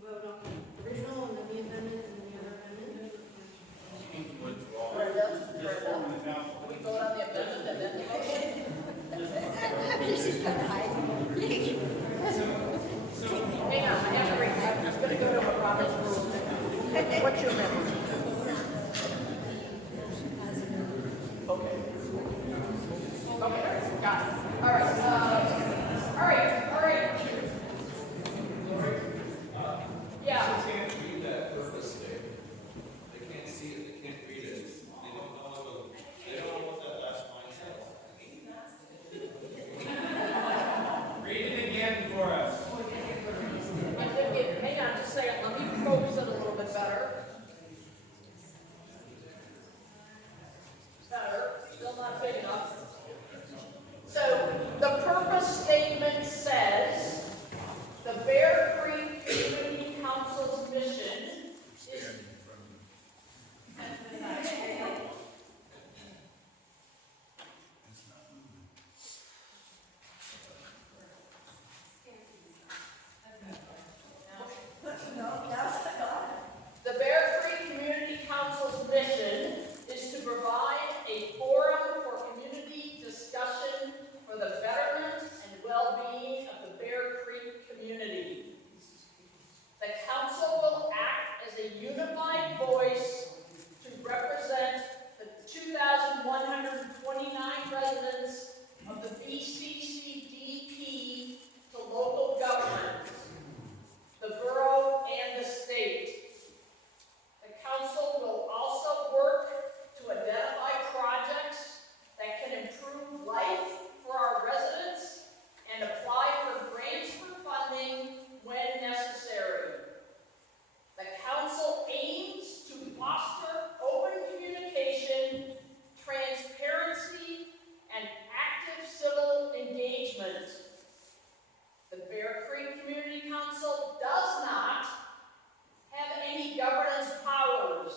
vote on the original and then the amendment and then the other amendment? Brenda, we vote on the amendment and then the motion? This is kind of high. Hang on, I have to read, I'm just gonna go to Robert's rules. What's your amendment? Okay. Okay, got it. All right, Yeah. They can't read that purpose statement. They can't see it, they can't read it. They don't know what that last line says. Read it again for us. Hang on just a second, let me focus it a little bit better. Better, still not big enough. So, the purpose statement says, the Bear Creek Community Council's mission is... The Bear Creek Community Council's mission is to provide a forum for community discussion for the betterment and well-being of the Bear Creek community. The council will act as a unified voice to represent the 2,129 residents of the BCCDP to local government, the borough, and the state. The council will also work to identify projects that can improve life for our residents and apply for grants for funding when necessary. The council aims to foster open communication, transparency, and active civil engagement. The Bear Creek Community Council does not have any governance powers,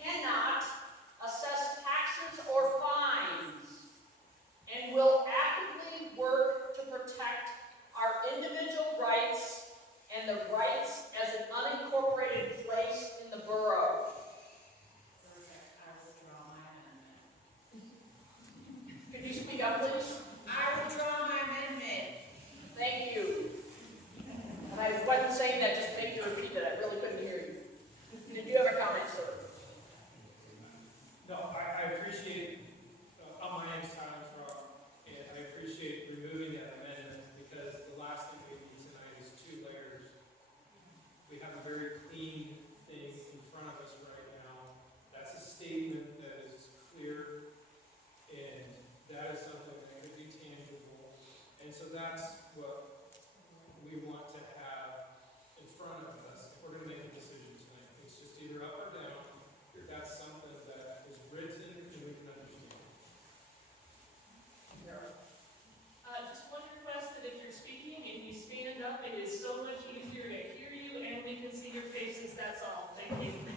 cannot assess taxes or fines, and will actively work to protect our individual rights and the rights as an unincorporated place in the borough. Could you speak up, please? I withdraw my amendment. Thank you. And I wasn't saying that just to make you repeat it, I really couldn't hear you. Did you have a comment, sir? No, I appreciate, on my end, time, and I appreciate removing that amendment, because the last thing we need tonight is two layers. We have a very clean thing in front of us right now. That's a statement that is clear, and that is something that could be tangible. And so that's what we want to have in front of us if we're going to make a decision tonight. It's just either up or down. That's something that is written and we can understand. Just one request, that if you're speaking, if you stand up, it is so much easier to hear you and we can see your faces, that's all. Thank you. So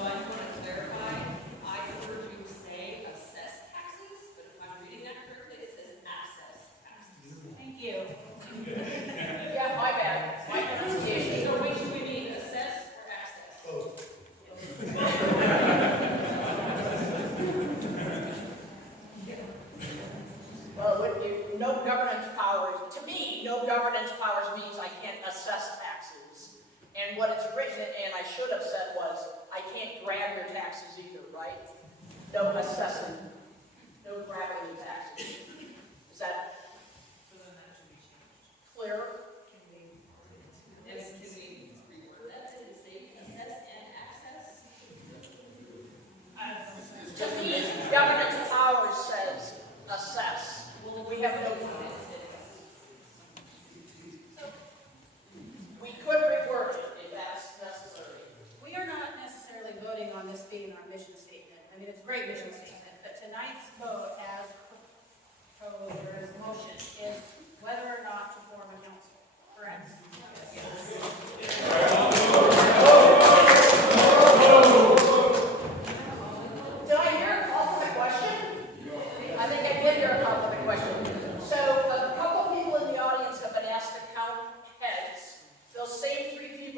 I just want to clarify, I heard you say assess taxes, but if I'm reading that correctly, it says access taxes. Thank you. Yeah, my bad. My pronunciation. So which do we need, assess or access? Both. Well, no governance powers, to me, no governance powers means I can't assess taxes. And what it's written, and I should have said was, I can't grab your taxes either, right? No assessing, no grabbing the taxes. Is that clear? And can we reword that to say assess and access? To me, governance powers says assess. We have no. We could reword it if that's necessary. We are not necessarily voting on this being our mission statement. I mean, it's a great mission statement, but tonight's vote as proposed, or as motion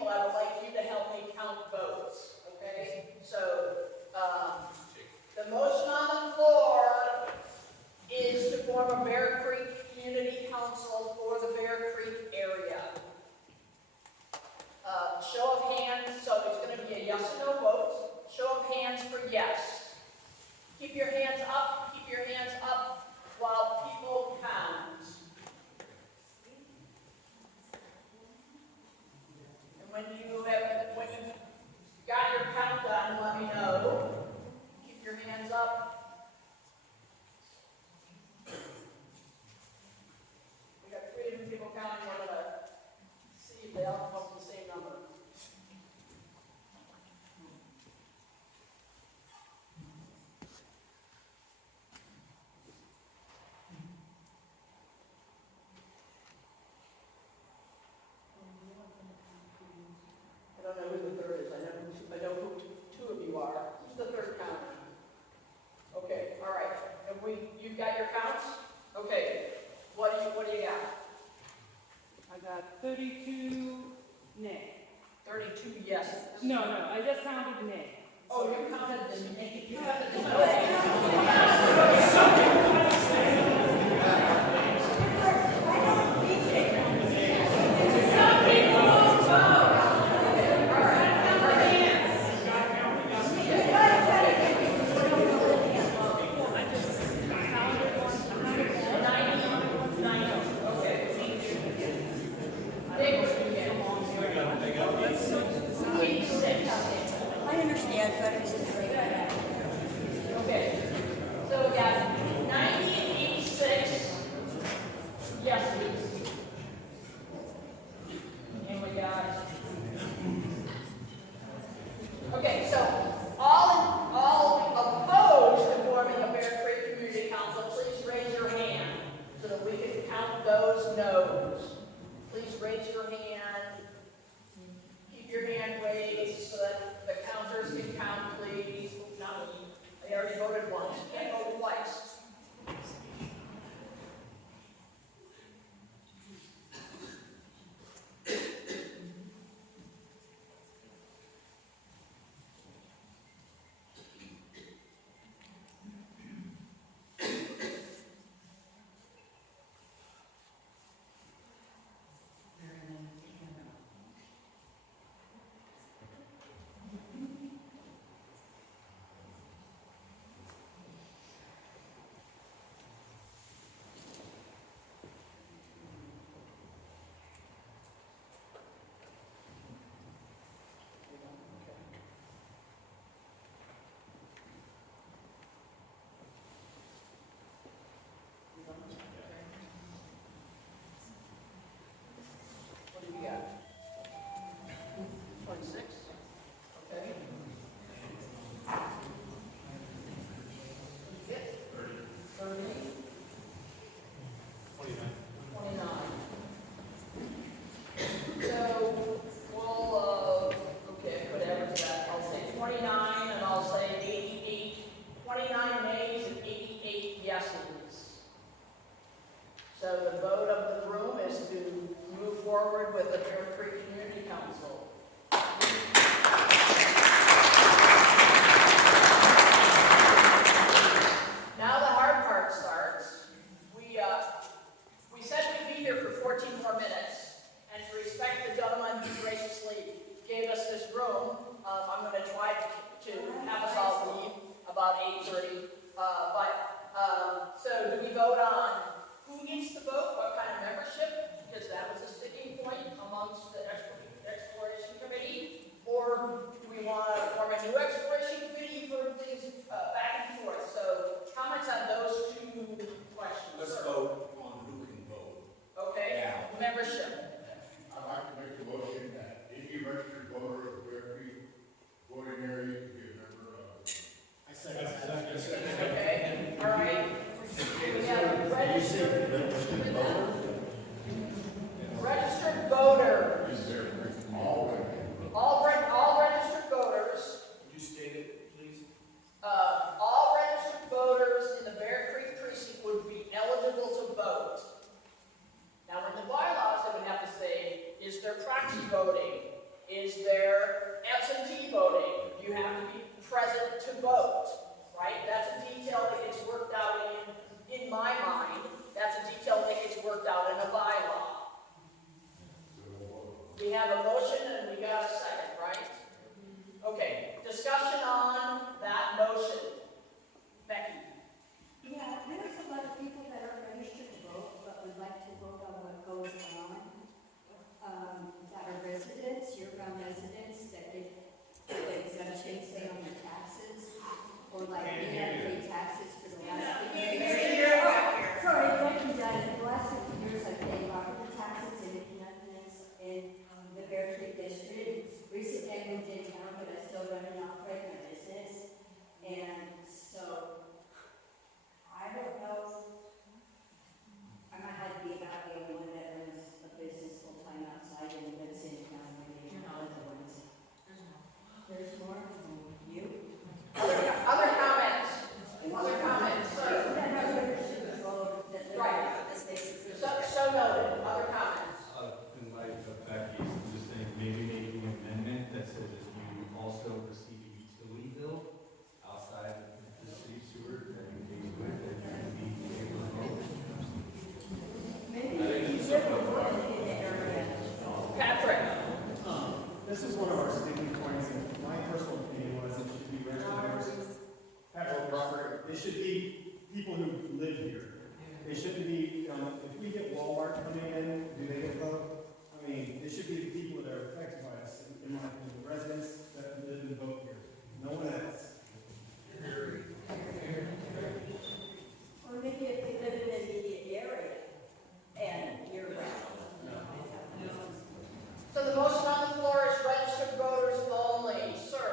people, I would like you to help me count votes, okay? So, the motion on the floor is to form a Bear Creek Community Council for the Bear Creek area. Show of hands, so it's going to be a yes or no vote. Show of hands for yes. Keep your hands up while people count. And when you got your count done, let me know. Keep your hands up. We got 3 different people counting. We're going to see if they all come up with the same number. I don't know who the third is. I know who 2 of you are. Who's the third counter? Okay, all right. Have you've got your counts? Okay. What do you got? I got 32 nay. 32 yes. No, I just counted nay. Oh, you counted the nay. You have the Some people won't vote. I understand, but it's just Okay, so we got 1986 yeses. And we got, okay, so all opposed to forming a Bear Creek Community Council, please raise your hand so that we can count those no's. Please raise your hand. Keep your hand raised so that the counters can count, please. Not me. I already voted once. You can't vote twice. What do you got? 26? Okay. Yes. 30. 29. So, we'll, okay, whatever that. I'll say 29 and I'll say 88. 29 nays and 88 yeses. So the vote of the room is to move forward with the Bear Creek Community Council. Now the hard part starts. We said we'd be here for 14 more minutes, and to respect the gentleman who graciously gave us this room, I'm going to try to have us all leave about 8:30. So do we vote on who gets to vote, what kind of membership? Because that was a sticking point amongst the exploration committee. Or do we want to form a new exploration committee for things back and forth? So comments on those 2 questions. Let's sir. vote on who can vote. Okay, Yeah. membership. I'd like to make a motion that any registered voter of Bear Creek voting area can be a member of. I second that. Okay, all right. We have registered voters. Is Bear Creek all registered? All registered voters. Would you state it, please? All registered voters in the Bear Creek precinct would be eligible to vote. Now, in the bylaws, I would have to say, is there proxy voting? Is Is there absentee voting? You have to be present to vote, right? That's a detail that gets worked out in my mind. That's a detail that gets worked out in a bylaw. We have a motion and we got a second, right? Okay, discussion on that motion. Becky. Yeah, there's a lot of people that are registered to vote, but would like to vote on what goes on. That are residents, year-round residents that get exemptions, say on their taxes, or like we have paid taxes for the last 50 years. Sorry, Becky done it. The last 50 years I've paid property taxes and independence in the Bear Creek district. Recently I moved in town, but I still run and operate my business. And so I don't know. I might have to be about the only one that runs a business full-time outside and lives in town, maybe other ones. There's more. You? Other comments? Other comments, sir? Right. So noted. Other comments? In light of Becky, I'm just saying maybe making an amendment that says if you also receive a utility bill outside the city sewer that you pay with, then you can be able to vote. Patrick. This is one of our sticking points, and my personal opinion was it should be registered. Patrick, it should be people who live here. They shouldn't be, if we get Walmart coming in, do they get a vote? I mean, it should be the people that are affected by us, in my opinion, the residents that live and vote here, no one else. Or maybe if they live in the immediate area and year-round. So the motion on the floor is registered voters only. Sir?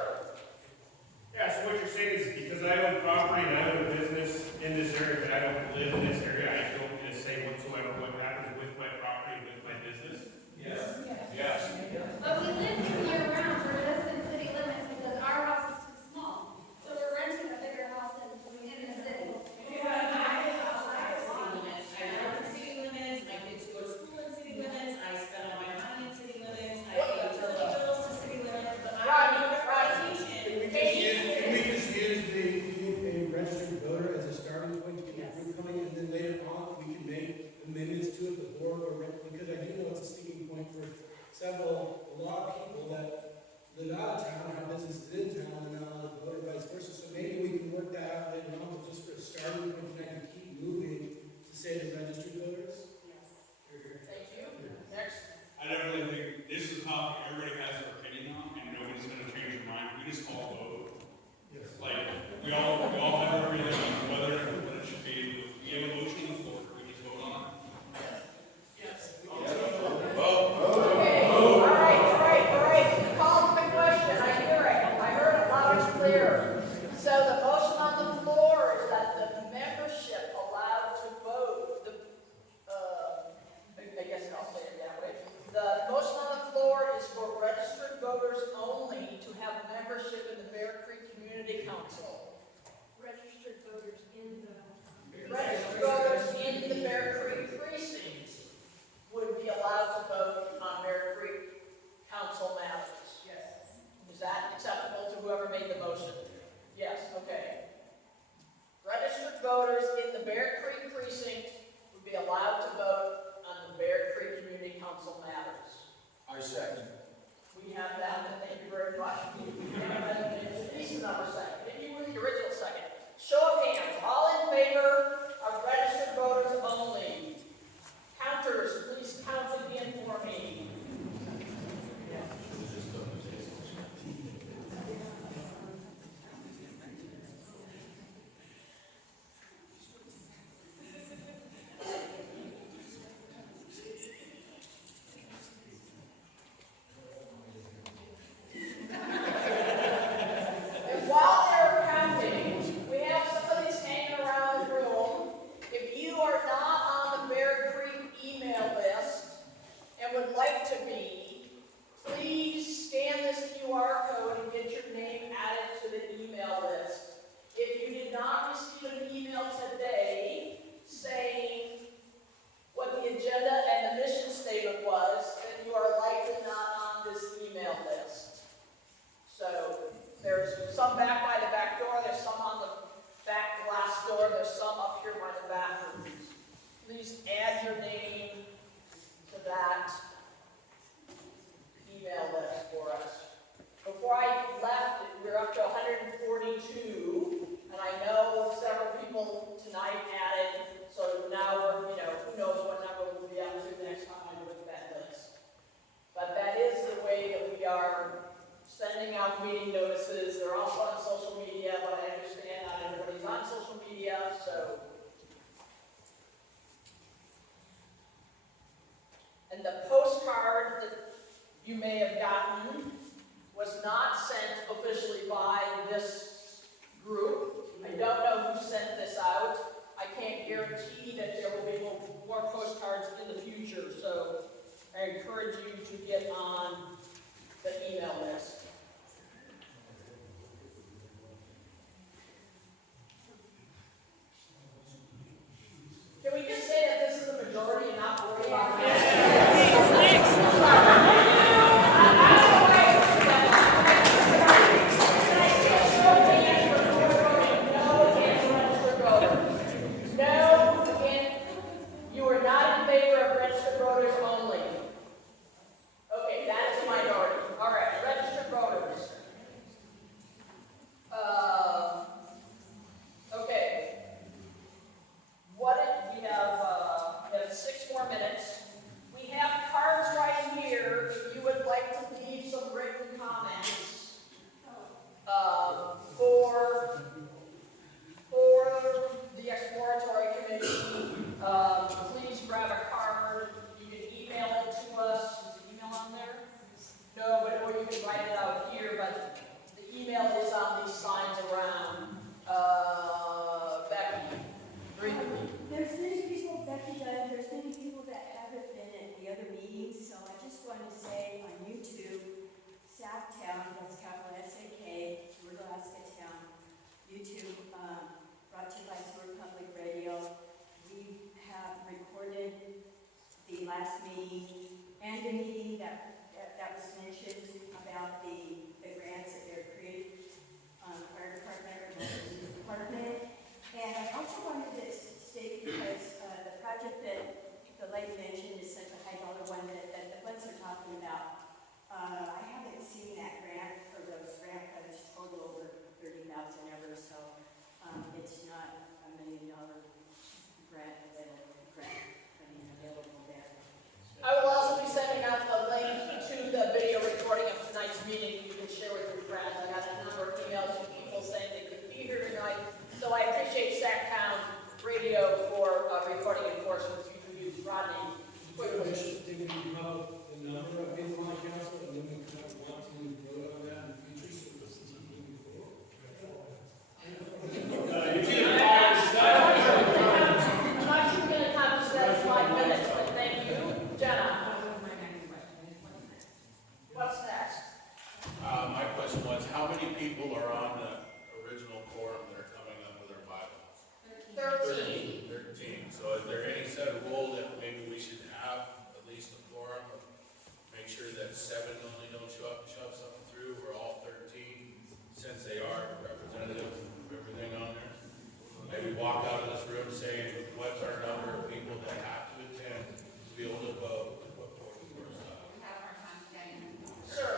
Yeah, so what you're saying is because I own property and I own a business in this area, but I don't live in this area, I don't get a say whatsoever what happens with my property, with my business? Yes. Yes. But we live here year-round, we're less than city limits because our house is too small. So we're renting a bigger house in the city. City limits, my kids go to school in city limits, I spend all my money in city limits, I pay utility bills to city limits, but Can we just use a registered voter as a starting point to get the group going, and then later on, we can make amendments to it, the board, because I do know it's a sticking point for a lot of people that live out of town, have businesses in town, and not allowed to vote, or vice versa, so maybe we can work that out later on, but just for a starting point, and I can keep moving to say the registered voters. Thank you. Next. I don't really think, this is a topic everybody has their opinion on, and nobody's gonna change their mind, we just call a vote. Like, we all have our opinion on whether it should be, we have a motion on the floor, we just vote on it. Yes. Okay. All right. Call to the question. I hear it. I heard it loud and clear. So the motion on the floor is that the membership allowed to vote, I guess I'll say it that way. The motion on the floor is for registered voters only to have membership in the Bear Creek Community Council. Registered voters in the. Registered voters in the Bear Creek precinct would be allowed to vote on Bear Creek council matters. Yes. Is that acceptable to whoever made the motion? Yes, okay. Registered voters in the Bear Creek precinct would be allowed to vote on the Bear Creek Community Council matters. I second. We have that, and thank you very much. We have that in decent number second. If you were the original second. Show of hands. All in favor of registered voters only. Counters, please count again for me. And while they're counting, we have somebody's hanging around the room. If you are not on the Bear Creek email list and would like to be, please scan this QR code and get your name added to the email list. If you did not receive an email today saying what the agenda and the mission statement was, then you are likely not on this email list. may have gotten was not sent officially by this group. I don't know who sent this out. I can't guarantee that there will be more postcards in the future, so I encourage you to get on the email list. Can we just say that this is the majority and not worry about you are not in favor of registered voters only. Okay, that is a minority. All right, registered voters. Okay. What if we have 6 more minutes. We have cards right here if you would like to leave some written comments for the exploratory committee. Please grab a card. You can email it to us. Is the email on there? No, or you can write it out here, but the email is on these signs around. Becky, read the meeting. There's many people, Becky Dunn, there's many people that haven't been at the other meetings, so I just want to say on YouTube, Saktown, that's capital S-A-K, Seward, Alaska Town, YouTube, brought to you by Seward Public Radio. We have recorded the last meeting and the meeting that was mentioned about the grants at Bear Creek, fire department or police department. And I also wanted to state, because the project that the lady mentioned is such a high dollar one that the ones they're talking about, I haven't seen that grant or those grant funds total over $30,000 ever, so it's not $1 million grant available there. I will also be sending out a link to the video recording of tonight's meeting. You can share with your friends. I got a number of emails from people saying they couldn't be here tonight. So I appreciate Saktown Radio for recording, of course, for future use. Rodney, quick question. Think we can come up with the number of people on the council, and then we kind of want to vote on that in the future, so this is moving forward. I'm not sure we're going to have to spend 5 minutes, but thank you. Jenna. What's next? My question was, how many people are on the original quorum that are coming up with their bylaws? 13. 13. So is there any set of rule that maybe we should have at least a quorum? Make sure that 7 only don't shove something through, or all 13, since they are representative of everything on there? Maybe walk out of this room saying, what's our number of people that have to attend to be able to vote? Sir.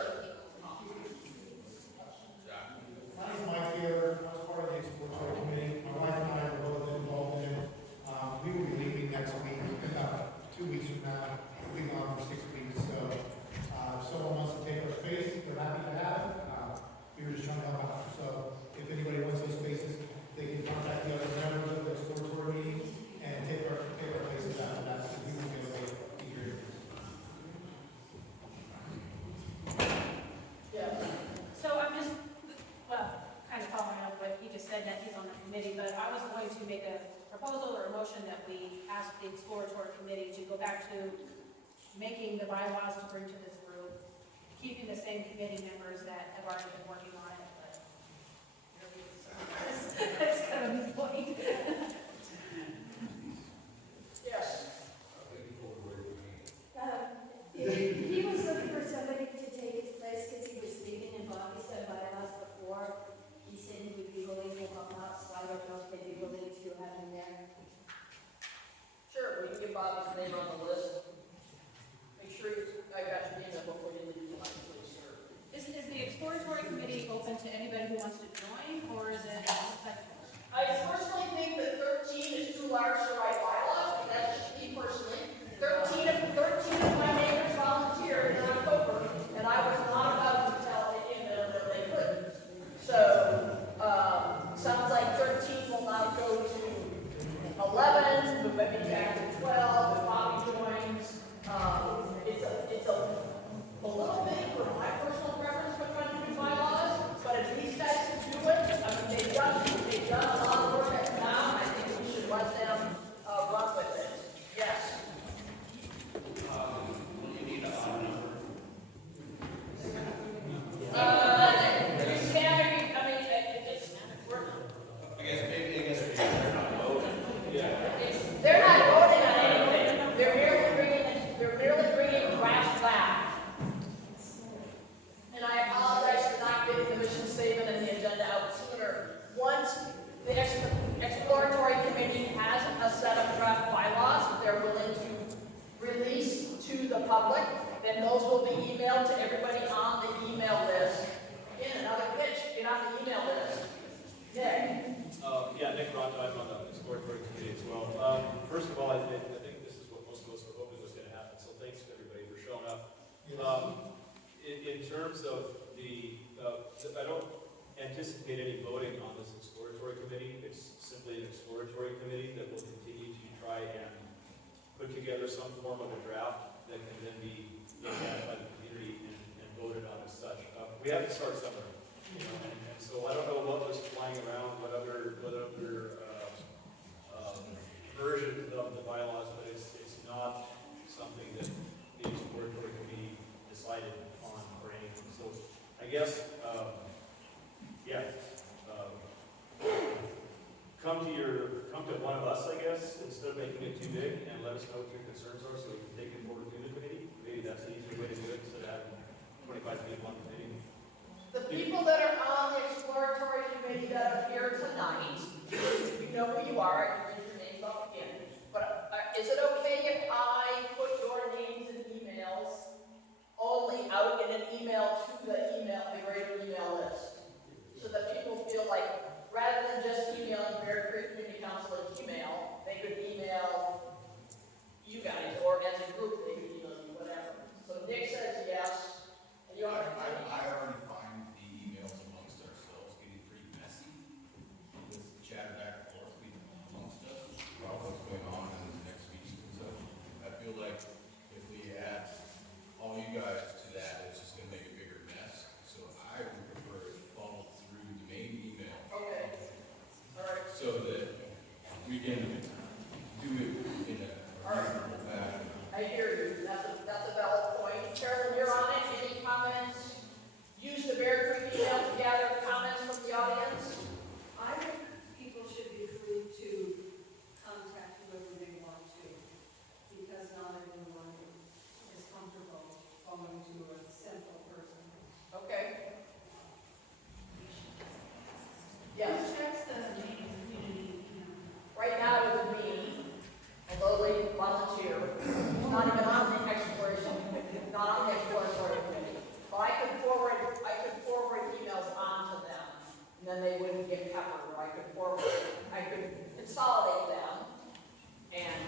My name's Mike Taylor. I was part of the exploratory committee. My wife and I were both involved in it. We will be leaving next week, about 2 weeks from now. We'll be gone for 6 weeks. So if someone wants to take our space, we're happy to have it. We were just trying to help out. So if anybody wants those spaces, they can contact the other members of the exploratory meeting and take our places after that. So we won't be able to be here. So I'm just, kind of following up what he just said, that he's on the committee, but I was going to make a proposal or a motion that we ask the exploratory committee to go back to making the bylaws to bring to this group, keeping the same committee members that have already been working on it, but that's kind of the point. Yes. He was looking for somebody to take his place because he was speaking in Bobby's done bylaws before. He said he would be willing to help out, so I don't know if they'd be willing to have him there. Sure, we can get Bobby's name on the list. Make sure I got your name up before you leave tonight, please, sir. Is the exploratory committee open terms of I don't anticipate any voting on this exploratory committee. It's simply an exploratory committee that will continue to try and put together some form of a draft that can then be looked at by the community and voted on as such. We have to start somewhere, you know, and so I don't know what was flying around, what other versions of the bylaws, but it's not something that the exploratory committee decided on or anything. So I guess, come to one of us, I guess, instead of making it too big, and let us know what your concerns are so we can take it forward to the committee. Maybe that's an easier way to do it instead of having 25 people on the committee. The people that are on the exploratory committee that are here tonight, you know who you are, I can read your names off again. But is it okay if I put your names and emails only out in an email to the greater email list? So that people feel like, rather than just emailing Bear Creek Community Council an email, they could email you guys, or as a group, they could email you, whatever. So Nick says yes, and you are. I already find the emails amongst ourselves getting pretty messy. Because chatter back and forth amongst us about what's going on in the next meeting and such. I feel like if we add all you guys to that, it's just gonna make a bigger mess. So I would prefer it funneled through the main email. Okay. All right. So that we can do it in a reasonable fashion. I hear you. That's a valid point. Carolyn, you're on it. Any comments? Use the Bear Creek email to gather comments from the audience. I think people should be free to contact whoever they want to, because not everyone is comfortable going to a central person. Okay. Yes. Who checks the main community email? Right now it would be a lowly volunteer, not even on the exploration, not on the exploratory committee. But I could forward emails on to them, and then they wouldn't get peppered, or I could consolidate them, and,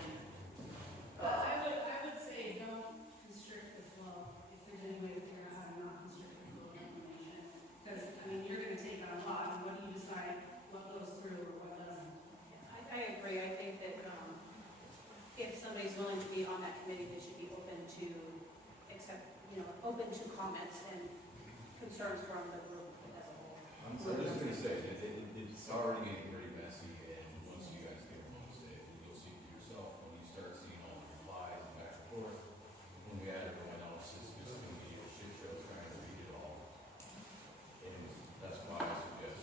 But I would say don't constrict the flow if there's any way to figure out how to not constrict the flow of information. Because, I mean, you're gonna take on a lot, and what do you decide what goes through or what doesn't? I agree. I think that if somebody's willing to be on that committee, they should be open to open to comments and concerns from the group as a whole. I'm just gonna say, it's already getting pretty messy, and once you guys get amongst it, you'll see for yourself, when you start seeing all the replies and back and forth, when we add everyone else, it's just gonna be a shit show trying to read it all. And that's why I suggest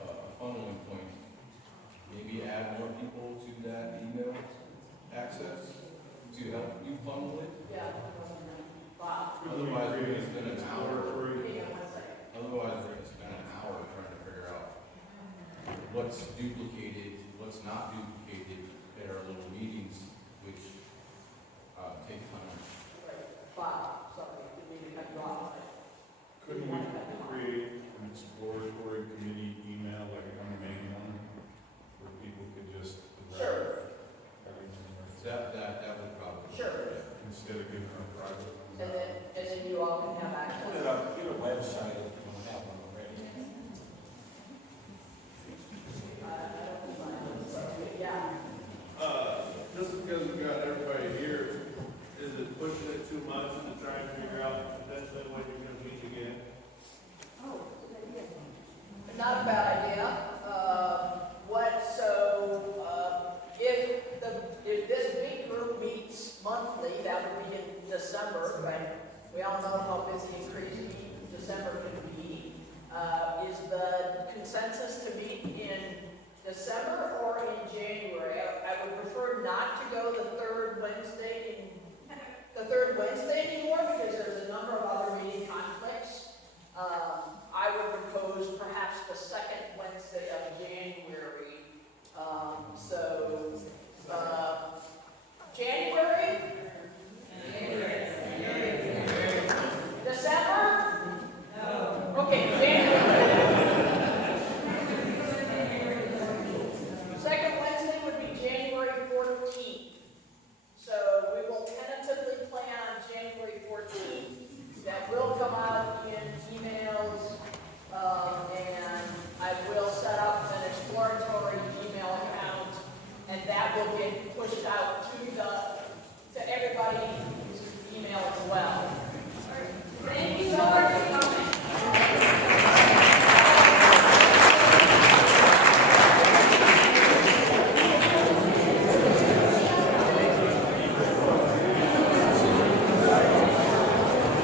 a funneling point, maybe add more people to that email access to help you funnel it. yeah. Wow. Otherwise, we're gonna spend an hour. Hang on one second. Otherwise, we're gonna spend an hour trying to figure out what's duplicated, what's not duplicated at our little meetings, which take time. Bob, sorry, didn't mean to cut you off. Couldn't we create an exploratory committee email like on the main one, where people could just. Sure. That would probably. Sure. Instead of giving them a private. And then you all can have access. Put it up, get a website if you don't have one already. Yeah. Just because we got everybody here, is it pushing it too much to try and figure out potentially when you're gonna meet again? Oh, good idea. Not a bad idea. If this big group meets monthly, that would be in December, right? We all know how busy and crazy December can be. Is the consensus to meet in December or in January? I would prefer not to go the third Wednesday anymore, because